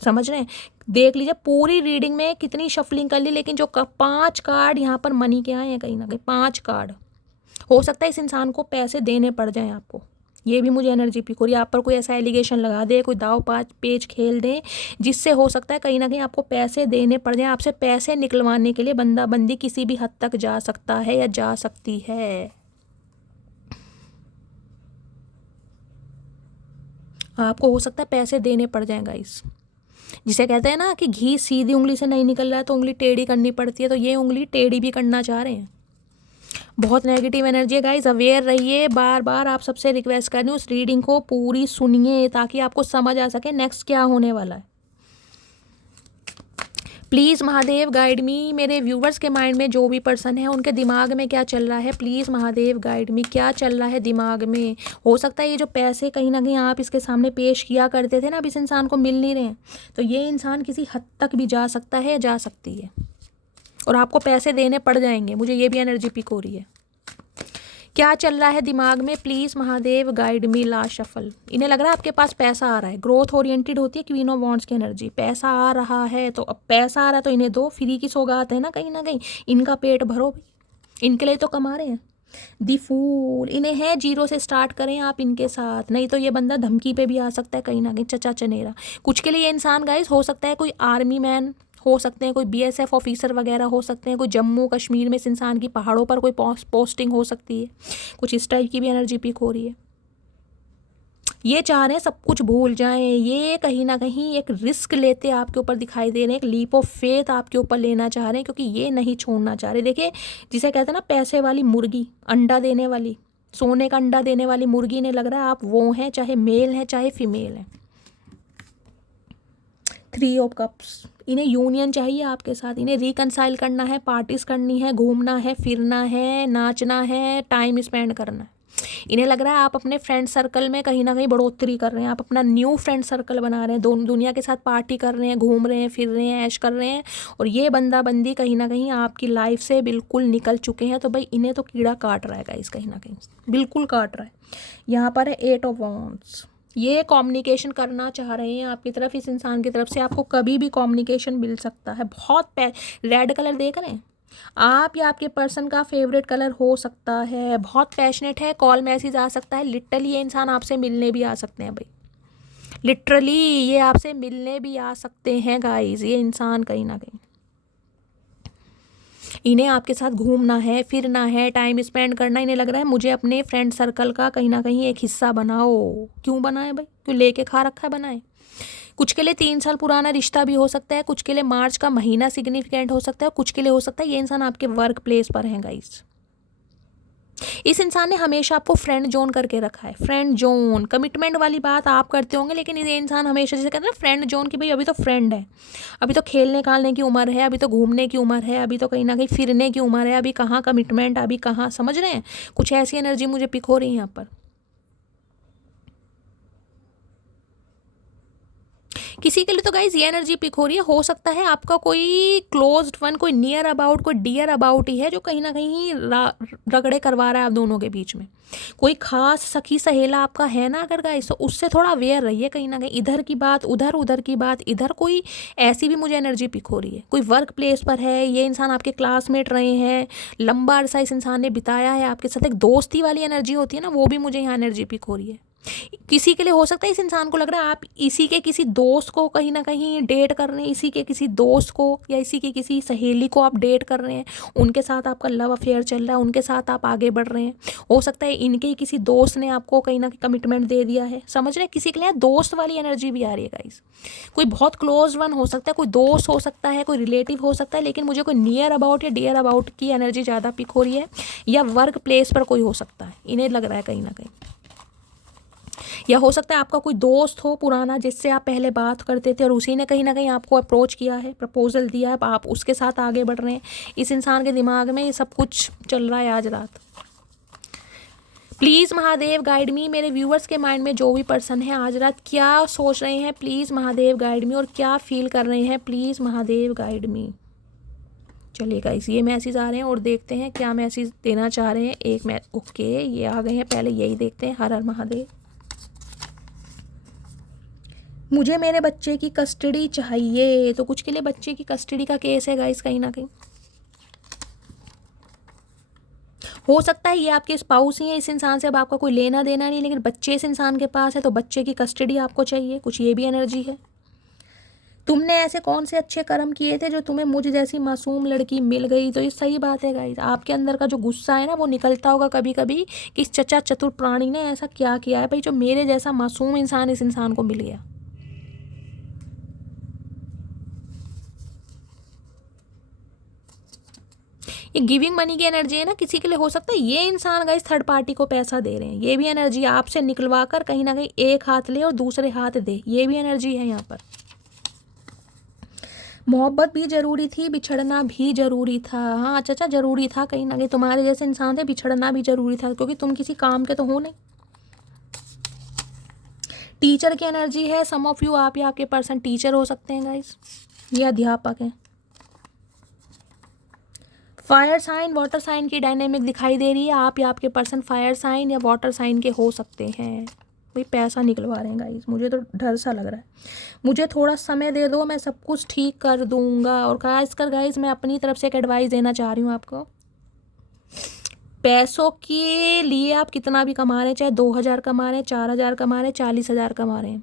समझ रहे हैं? देख लीजिए पूरी रीडिंग में कितनी शफलिंग कर ली, लेकिन जो 5 कार्ड यहाँ पर मनी के आए हैं कहीं ना कहीं 5 कार्ड, हो सकता है इस इंसान को पैसे देने पड़ जाएं आपको, ये भी मुझे एनर्जी पिक हो रही है। आप पर कोई ऐसा एलिगेशन लगा दे, कोई दाव पेच खेल दे, जिससे हो सकता है कहीं ना कहीं आपको पैसे देने पड़ जाए, आपसे पैसे निकलवाने के लिए बंदा बंदी किसी भी हद तक जा सकता है या जा सकती है। आपको हो सकता है पैसे देने पड़ जाएं गाइस, जिसे कहते हैं ना कि घी सीधी उंगली से नहीं निकल रहा है तो उंगली टेढ़ी करनी पड़ती है, तो ये उंगली टेढ़ी भी करना चाह रहे हैं। बहुत नेगेटिव एनर्जी है गाइस, अवेयर रहिए। बार बार आप सबसे रिक्वेस्ट कर रही हूँ उस रीडिंग को पूरी सुनिए ताकि आपको समझ आ सके नेक्स्ट क्या होने वाला है। प्लीज़ महादेव गाइड मी, मेरे व्यूवर्स के माइंड में जो भी पर्सन है उनके दिमाग में क्या चल रहा है, प्लीज़ महादेव गाइड मी, क्या चल रहा है दिमाग में। हो सकता है ये जो पैसे कहीं ना कहीं आप इसके सामने पेश किया करते थे ना, अब इस इंसान को मिल नहीं रहे हैं, तो ये इंसान किसी हद तक भी जा सकता है, जा सकती है, और आपको पैसे देने पड़ जाएंगे। मुझे ये भी एनर्जी पिक हो रही है। क्या चल रहा है दिमाग में, please Mahadev guide me last shuffle. इन्हें लग रहा है आपके पास पैसा आ रहा है, ग्रोथ ओरिएंटेड होती है क्वीन ऑफ वॉन्ड्स की एनर्जी, पैसा आ रहा है, तो अब पैसा आ रहा है तो इन्हें दो, फ्री की सौगात है ना कहीं ना कहीं, इनका पेट भरो भाई, इनके लिए तो कमा रहे हैं। दी फूल, इन्हें है जीरो से स्टार्ट करें आप इनके साथ, नहीं तो ये बंदा धमकी पे भी आ सकता है कहीं ना कहीं, चचा चनेरा। कुछ के लिए ये इंसान गाइस हो सकता है कोई आर्मी मैन हो सकते हैं, कोई बीएसएफ ऑफिसर वगैरह हो सकते हैं, कोई जम्मू कश्मीर में इस इंसान की पहाड़ों पर कोई पोस्टिंग हो सकती है, कुछ इस टाइप की भी एनर्जी पिक हो रही है। ये चाह रहे हैं सब कुछ भूल जाएं, ये कहीं ना कहीं एक रिस्क लेते आपके ऊपर दिखाई दे रहे हैं, एक लीप ऑफ फेथ आपके ऊपर लेना चाह रहे हैं, क्योंकि ये नहीं छोड़ना चाह रहे। देखिए जिसे कहते हैं ना पैसे वाली मुर्गी, अंडा देने वाली, सोने का अंडा देने वाली मुर्गी ने लग रहा है आप वो हैं, चाहे मेल हैं चाहे फीमेल हैं। 3 ऑफ कप्स, इन्हें यूनियन चाहिए आपके साथ, इन्हें रिकनसाइल करना है, पार्टीज करनी है, घूमना है, फिरना है, नाचना है, टाइम स्पेंड करना है। इन्हें लग रहा है आप अपने फ्रेंड सर्कल में कहीं ना कहीं बढ़ोतरी कर रहे हैं, आप अपना न्यू फ्रेंड सर्कल बना रहे हैं, दोनों दुनिया के साथ पार्टी कर रहे हैं, घूम रहे हैं, फिर रहे हैं, ऐश कर रहे हैं, और ये बंदा बंदी कहीं ना कहीं आपकी लाइफ से बिल्कुल निकल चुके हैं। तो भाई इन्हें तो कीड़ा काट रहा है गाइस, कहीं ना कहीं बिल्कुल काट रहा है। यहाँ पर है 8 ऑफ वॉन्ड्स, ये कम्युनिकेशन करना चाह रहे हैं आपकी तरफ, इस इंसान की तरफ से आपको कभी भी कम्युनिकेशन मिल सकता है। बहुत रेड कलर देख रहे हैं आप, या आपके पर्सन का फेवरेट कलर हो सकता है, बहुत पैशनेट है, कॉल मैसेज आ सकता है, लिटरली ये इंसान आपसे मिलने भी आ सकते हैं भाई, लिटरली ये आपसे मिलने भी आ सकते हैं गाइस। ये इंसान कहीं ना कहीं इन्हें आपके साथ घूमना है, फिरना है, टाइम स्पेंड करना, इन्हें लग रहा है मुझे अपने फ्रेंड सर्कल का कहीं ना कहीं एक हिस्सा बनाओ। क्यों बनाए भाई, क्यों लेके खा रखा है, बनाए। कुछ के लिए 3 साल पुराना रिश्ता भी हो सकता है, कुछ के लिए मार्च का महीना सिग्निफिकेंट हो सकता है, कुछ के लिए हो सकता है ये इंसान आपके वर्क प्लेस पर है गाइस। इस इंसान ने हमेशा आपको फ्रेंड जोन करके रखा है, फ्रेंड जोन, कमिटमेंट वाली बात आप करते होंगे, लेकिन ये इंसान हमेशा जैसे कहते हैं ना फ्रेंड जोन की, भाई अभी तो फ्रेंड है, अभी तो खेलने खालने की उम्र है, अभी तो घूमने की उम्र है, अभी तो कहीं ना कहीं फिरने की उम्र है, अभी कहाँ कमिटमेंट, अभी कहाँ, समझ रहे हैं। कुछ ऐसी एनर्जी मुझे पिक हो रही है यहाँ पर। किसी के लिए तो गाइज ये एनर्जी पिक हो रही है, हो सकता है आपका कोई क्लोज्ड वन, कोई नियर अबाउट, कोई डियर अबाउट ही है जो कहीं ना कहीं रगड़े करवा रहा है आप दोनों के बीच में। कोई खास सखी सहेला आपका है ना अगर गाइज, तो उससे थोड़ा अवेयर रहिए कहीं ना कहीं, इधर की बात उधर, उधर की बात इधर, कोई ऐसी भी मुझे एनर्जी पिक हो रही है। कोई वर्क प्लेस पर है, ये इंसान आपके क्लासमेट रहे हैं, लंबा अरसा इस इंसान ने बिताया है आपके साथ, एक दोस्ती वाली एनर्जी होती है ना, वो भी मुझे यहाँ एनर्जी पिक हो रही है। किसी के लिए हो सकता है इस इंसान को लग रहा है आप इसी के किसी दोस्त को कहीं ना कहीं डेट कर रहे हैं, इसी के किसी दोस्त को या इसी की किसी सहेली को आप डेट कर रहे हैं, उनके साथ आपका लव अफेयर चल रहा है, उनके साथ आप आगे बढ़ रहे हैं। हो सकता है इनके ही किसी दोस्त ने आपको कहीं ना कहीं कमिटमेंट दे दिया है, समझ रहे हैं। किसी के लिए दोस्त वाली एनर्जी भी आ रही है गाइस। कोई बहुत क्लोज वन हो सकता है, कोई दोस्त हो सकता है, कोई रिलेटिव हो सकता है, लेकिन मुझे कोई नियर अबाउट या डियर अबाउट की एनर्जी ज़्यादा पिक हो रही है, या वर्क प्लेस पर कोई हो सकता है, इन्हें लग रहा है कहीं ना कहीं। या हो सकता है आपका कोई दोस्त हो पुराना जिससे आप पहले बात करते थे और उसी ने कहीं ना कहीं आपको अप्रोच किया है, प्रपोजल दिया है, आप उसके साथ आगे बढ़ रहे हैं। इस इंसान के दिमाग में ये सब कुछ चल रहा है आज रात। प्लीज़ महादेव गाइड मी, मेरे व्यूअर्स के माइंड में जो भी पर्सन है आज रात क्या सोच रहे हैं, प्लीज़ महादेव गाइड मी, और क्या फील कर रहे हैं, प्लीज़ महादेव गाइड मी। चलिए गाइस, ये मैसेज आ रहे हैं और देखते हैं क्या मैसेज देना चाह रहे हैं। ओके, ये आ गए हैं, पहले यही देखते हैं। हर हर महादेव। मुझे मेरे बच्चे की कस्टडी चाहिए, तो कुछ के लिए बच्चे की कस्टडी का केस है गाइस कहीं ना कहीं। हो सकता है ये आपके स्पाउस ही है, इस इंसान से अब आपका कोई लेना देना नहीं, लेकिन बच्चे इस इंसान के पास है तो बच्चे की कस्टडी आपको चाहिए, कुछ ये भी एनर्जी है। तुमने ऐसे कौन से अच्छे कर्म किए थे जो तुम्हें मुझ जैसी मासूम लड़की मिल गई। तो ये सही बात है गाइस, आपके अंदर का जो गुस्सा है ना वो निकलता होगा कभी कभी कि इस चचा चतुर प्राणी ने ऐसा क्या किया है भाई, जो मेरे जैसा मासूम इंसान इस इंसान को मिल गया। ये गिविंग मनी की एनर्जी है ना, किसी के लिए हो सकता है ये इंसान गाइस थर्ड पार्टी को पैसा दे रहे हैं। ये भी एनर्जी आपसे निकलवा कर कहीं ना कहीं एक हाथ ले और दूसरे हाथ दे, ये भी एनर्जी है यहाँ पर। मोहब्बत भी जरूरी थी, बिछड़ना भी जरूरी था। हाँ चाचा, जरूरी था कहीं ना कहीं, तुम्हारे जैसे इंसान थे, बिछड़ना भी जरूरी था, क्योंकि तुम किसी काम के तो हो नहीं। टीचर की एनर्जी है, सम ऑफ यू, आप या आपके पर्सन टीचर हो सकते हैं गाइस, ये अध्यापक हैं। फायर साइन वाटर साइन की डायनेमिक दिखाई दे रही है, आप या आपके पर्सन फायर साइन या वाटर साइन के हो सकते हैं। भाई पैसा निकलवा रहे हैं गाइस, मुझे तो डर सा लग रहा है। मुझे थोड़ा समय दे दो, मैं सब कुछ ठीक कर दूंगा। और खासकर गाइस मैं अपनी तरफ से एक एडवाइस देना चाह रही हूँ आपको। पैसों के लिए आप कितना भी कमा रहे हैं, चाहे 2000 कमा रहे हैं, 4000 कमा रहे हैं, 40,000 कमा रहे हैं,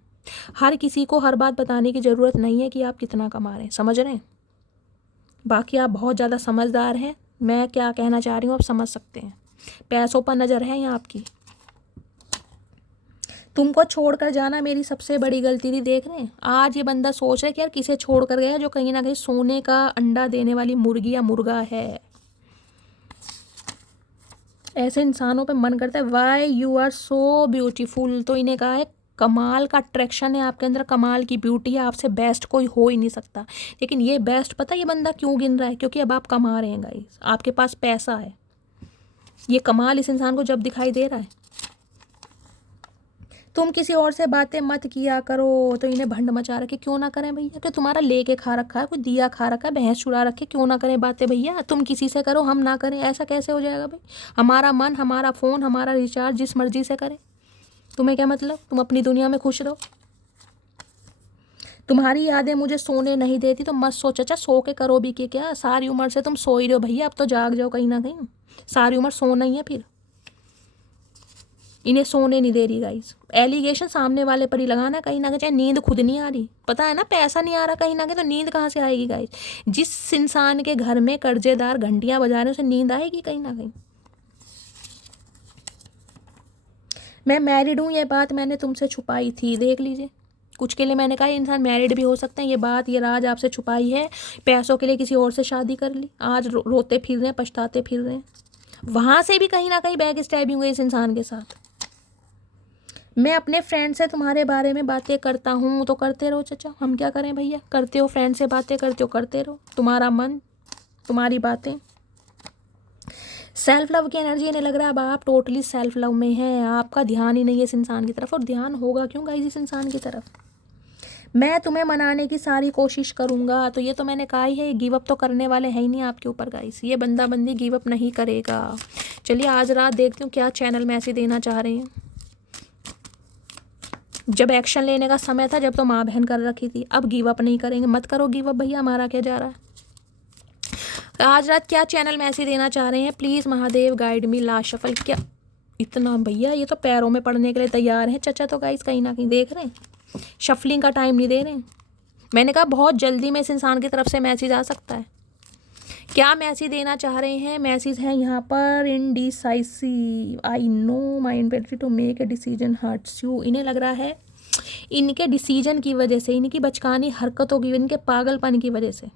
हर किसी को हर बात बताने की ज़रूरत नहीं है कि आप कितना कमा रहे हैं, समझ रहे हैं। बाकी आप बहुत ज़्यादा समझदार हैं, मैं क्या कहना चाह रही हूँ आप समझ सकते हैं। पैसों पर नज़र है यहाँ आपकी। तुमको छोड़कर जाना मेरी सबसे बड़ी गलती थी। देख रहे हैं आज ये बंदा सोच रहा है कि यार किसे छोड़ कर गया जो कहीं ना कहीं सोने का अंडा देने वाली मुर्गी या मुर्गा है। ऐसे इंसानों पे मन करता है why you are so beautiful. तो इन्हें कहा है कमाल का अट्रैक्शन है आपके अंदर, कमाल की ब्यूटी है, आपसे बेस्ट कोई हो ही नहीं सकता। लेकिन ये बेस्ट पता ये बंदा क्यों गिन रहा है, क्योंकि अब आप कमा रहे हैं गाइस, आपके पास पैसा है। ये कमाल इस इंसान को जब दिखाई दे रहा है। तुम किसी और से बातें मत किया करो, तो इन्हें भंड मचा रखे। क्यों ना करें भैया, कि तुम्हारा लेके खा रखा है, कोई दिया खा रखा है, भैंस चुरा रखे, क्यों ना करें बातें भैया। तुम किसी से करो, हम ना करें, ऐसा कैसे हो जाएगा भाई। हमारा मन, हमारा फ़ोन, हमारा रिचार्ज जिस मर्जी से करें, तुम्हें क्या मतलब, तुम अपनी दुनिया में खुश रहो। तुम्हारी यादें मुझे सोने नहीं देती, तो मत सो चाचा, सो के करो भी क्या, सारी उम्र से तुम सो ही रहो भैया, अब तो जाग जाओ कहीं ना कहीं, सारी उम्र सोना ही है फिर। इन्हें सोने नहीं दे रही गाइस, एलिगेशन सामने वाले पर ही लगाना कहीं ना कहीं, चाहे नींद खुद नहीं आ रही, पता है ना पैसा नहीं आ रहा कहीं ना कहीं, तो नींद कहाँ से आएगी गाइस। जिस इंसान के घर में कर्जेदार घंटियां बजा रहे हैं उसे नींद आएगी कहीं ना कहीं। मैं मैरिड हूँ, ये बात मैंने तुमसे छुपाई थी, देख लीजिए। कुछ के लिए मैंने कहा इंसान मैरिड भी हो सकते हैं, ये बात ये राज आपसे छुपाई है, पैसों के लिए किसी और से शादी कर ली, आज रोते फिर रहे हैं, पछताते फिर रहे हैं। वहाँ से भी कहीं ना कहीं बैक स्टैबिंग हुई इस इंसान के साथ। मैं अपने फ्रेंड से तुम्हारे बारे में बातें करता हूँ, तो करते रहो चाचा, हम क्या करें भैया, करते हो फ्रेंड से बातें करते हो, करते रहो, तुम्हारा मन, तुम्हारी बातें। सेल्फ लव की एनर्जी इन्हें लग रहा है अब आप टोटली सेल्फ लव में हैं, आपका ध्यान ही नहीं है इस इंसान की तरफ। और ध्यान होगा क्यों गाइस इस इंसान की तरफ। मैं तुम्हें मनाने की सारी कोशिश करूँगा, तो ये तो मैंने कहा ही है, गिव अप तो करने वाले हैं ही नहीं आपके ऊपर गाइस, ये बंदा बंदी गिव अप नहीं करेगा। चलिए आज रात देखती हूँ क्या चैनल मैसेज देना चाह रहे हैं। जब एक्शन लेने का समय था, जब तो माँ बहन कर रखी थी, अब गिव अप नहीं करेंगे। मत करो गिव अप भैया, हमारा क्या जा रहा है। आज रात क्या चैनल मैसेज देना चाह रहे हैं, please Mahadev guide me. Last shuffle क्या इतना भैया, ये तो पैरों में पड़ने के लिए तैयार हैं चचा तो गाइस, कहीं ना कहीं देख रहे हैं, शफलिंग का टाइम नहीं दे रहे हैं। मैंने कहा बहुत जल्दी में इस इंसान की तरफ से मैसेज आ सकता है। क्या मैसेज देना चाह रहे हैं? मैसेज है यहाँ पर indecisive, I know my inability to make a decision hurts you. इन्हें लग रहा है इनके डिसीजन की वजह से, इनकी बचकानी हरकतों की, इनके पागलपन की वजह से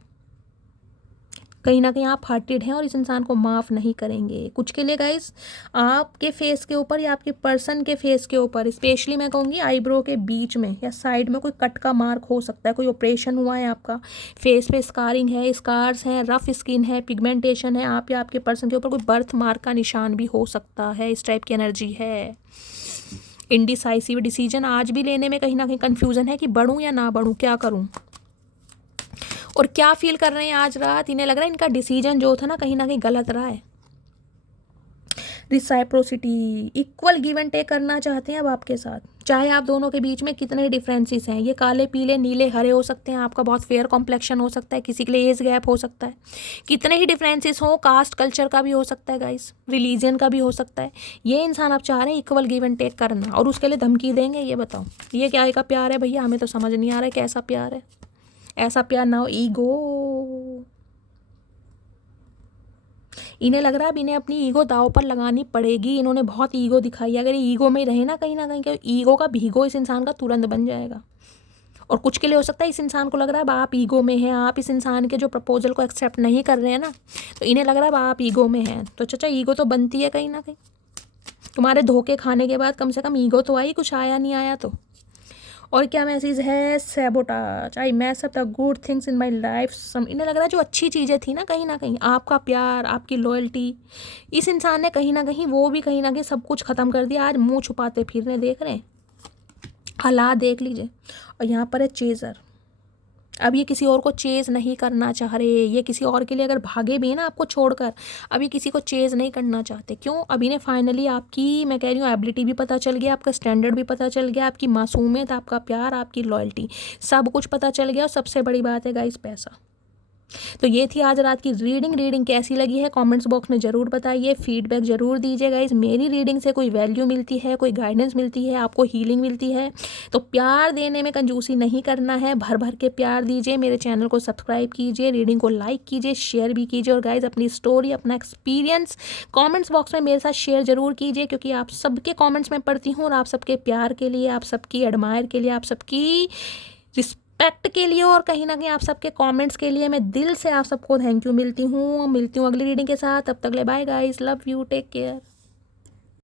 कहीं ना कहीं आप हर्टेड हैं और इस इंसान को माफ़ नहीं करेंगे। कुछ के लिए गाइस आपके फेस के ऊपर या आपके पर्सन के फेस के ऊपर, स्पेशली मैं कहूँगी आईब्रो के बीच में या साइड में कोई कट का मार्क हो सकता है, कोई ऑपरेशन हुआ है आपका, फेस पे स्कारिंग है, स्कार्स हैं, रफ स्किन है, पिगमेंटेशन है, आप या आपके पर्सन के ऊपर कोई बर्थ मार्क का निशान भी हो सकता है। इस टाइप की एनर्जी है। इनडिसाइसिव डिसीजन आज भी लेने में कहीं ना कहीं कन्फ्यूज़न है कि बढ़ूँ या ना बढ़ूँ, क्या करूँ। और क्या फील कर रहे हैं आज रात? इन्हें लग रहा है इनका डिसीजन जो था ना कहीं गलत रहा है। रिसाइप्रोसिटी, इक्वल गिव एंड टेक करना चाहते हैं अब आपके साथ, चाहे आप दोनों के बीच में कितने डिफरेंसेस हैं, ये काले पीले नीले हरे हो सकते हैं, आपका बहुत फेयर कॉम्प्लेक्शन हो सकता है, किसी के लिए एज गैप हो सकता है, कितने ही डिफरेंसेस हो, कास्ट कल्चर का भी हो सकता है गाइस, रिलीजन का भी हो सकता है। ये इंसान आप चाह रहे हैं इक्वल गिव एंड टेक करना, और उसके लिए धमकी देंगे। ये बताओ ये क्या का प्यार है भैया? हमें तो समझ नहीं आ रहा है कैसा प्यार है। ऐसा प्यार ना हो, ईगो। इन्हें लग रहा है अब इन्हें अपनी ईगो दाव पर लगानी पड़ेगी। इन्होंने बहुत ईगो दिखाई है, अगर ये ईगो में रहे ना कहीं ईगो का भीगो इस इंसान का तुरंत बन जाएगा। और कुछ के लिए हो सकता है इस इंसान को लग रहा है अब आप ईगो में हैं, आप इस इंसान के जो प्रपोजल को एक्सेप्ट नहीं कर रहे हैं ना, तो इन्हें लग रहा है अब आप ईगो में हैं। तो चाचा ईगो तो बनती है कहीं ना कहीं, तुम्हारे धोखे खाने के बाद कम से कम ईगो तो आई, कुछ आया नहीं आया तो। और क्या मैसेज है? Sabotage, I mess up the good things in my life. इन्हें लग रहा है जो अच्छी चीज़ें थी ना कहीं आपका प्यार, आपकी लॉयल्टी, इस इंसान ने कहीं ना कहीं वो भी कहीं ना कहीं सब कुछ ख़त्म कर दिया। आज मुंह छुपाते फिरने देख रहे हैं, हालात देख लीजिए। और यहाँ पर है चेज़र, अब ये किसी और को चेज़ नहीं करना चाह रहे। ये किसी और के लिए अगर भागे भी है ना आपको छोड़कर, अभी किसी को चेज़ नहीं करना चाहते। क्यों? अभी ने फाइनली आपकी, मैं कह रही हूँ, एबिलिटी भी पता चल गया, आपका स्टैंडर्ड भी पता चल गया, आपकी मासूमियत, आपका प्यार, आपकी लॉयल्टी, सब कुछ पता चल गया। और सबसे बड़ी बात है गाइस, पैसा। तो ये थी आज रात की रीडिंग कैसी लगी है कमेंट्स बॉक्स में ज़रूर बताइए, फीडबैक ज़रूर दीजिए गाइस। मेरी रीडिंग से कोई वैल्यू मिलती है, कोई गाइडेंस मिलती है, आपको हीलिंग मिलती है, तो प्यार देने में कंजूसी नहीं करना है, भर भर के प्यार दीजिए। मेरे चैनल को सब्सक्राइब कीजिए, रीडिंग को लाइक कीजिए, शेयर भी कीजिए। और गाइज अपनी स्टोरी, अपना एक्सपीरियंस कॉमेंट्स बॉक्स में मेरे साथ शेयर ज़रूर कीजिए, क्योंकि आप सबके कॉमेंट्स में पढ़ती हूँ, और आप सबके प्यार के लिए, आप सबकी एडमायर के लिए, आप सबकी रिस्पेक्ट के लिए, और कहीं ना कहीं आप सबके कमेंट्स के लिए मैं दिल से आप सबको थैंक यू मिलती हूँ अगली रीडिंग के साथ। तब तक ले bye guys, love you, take care.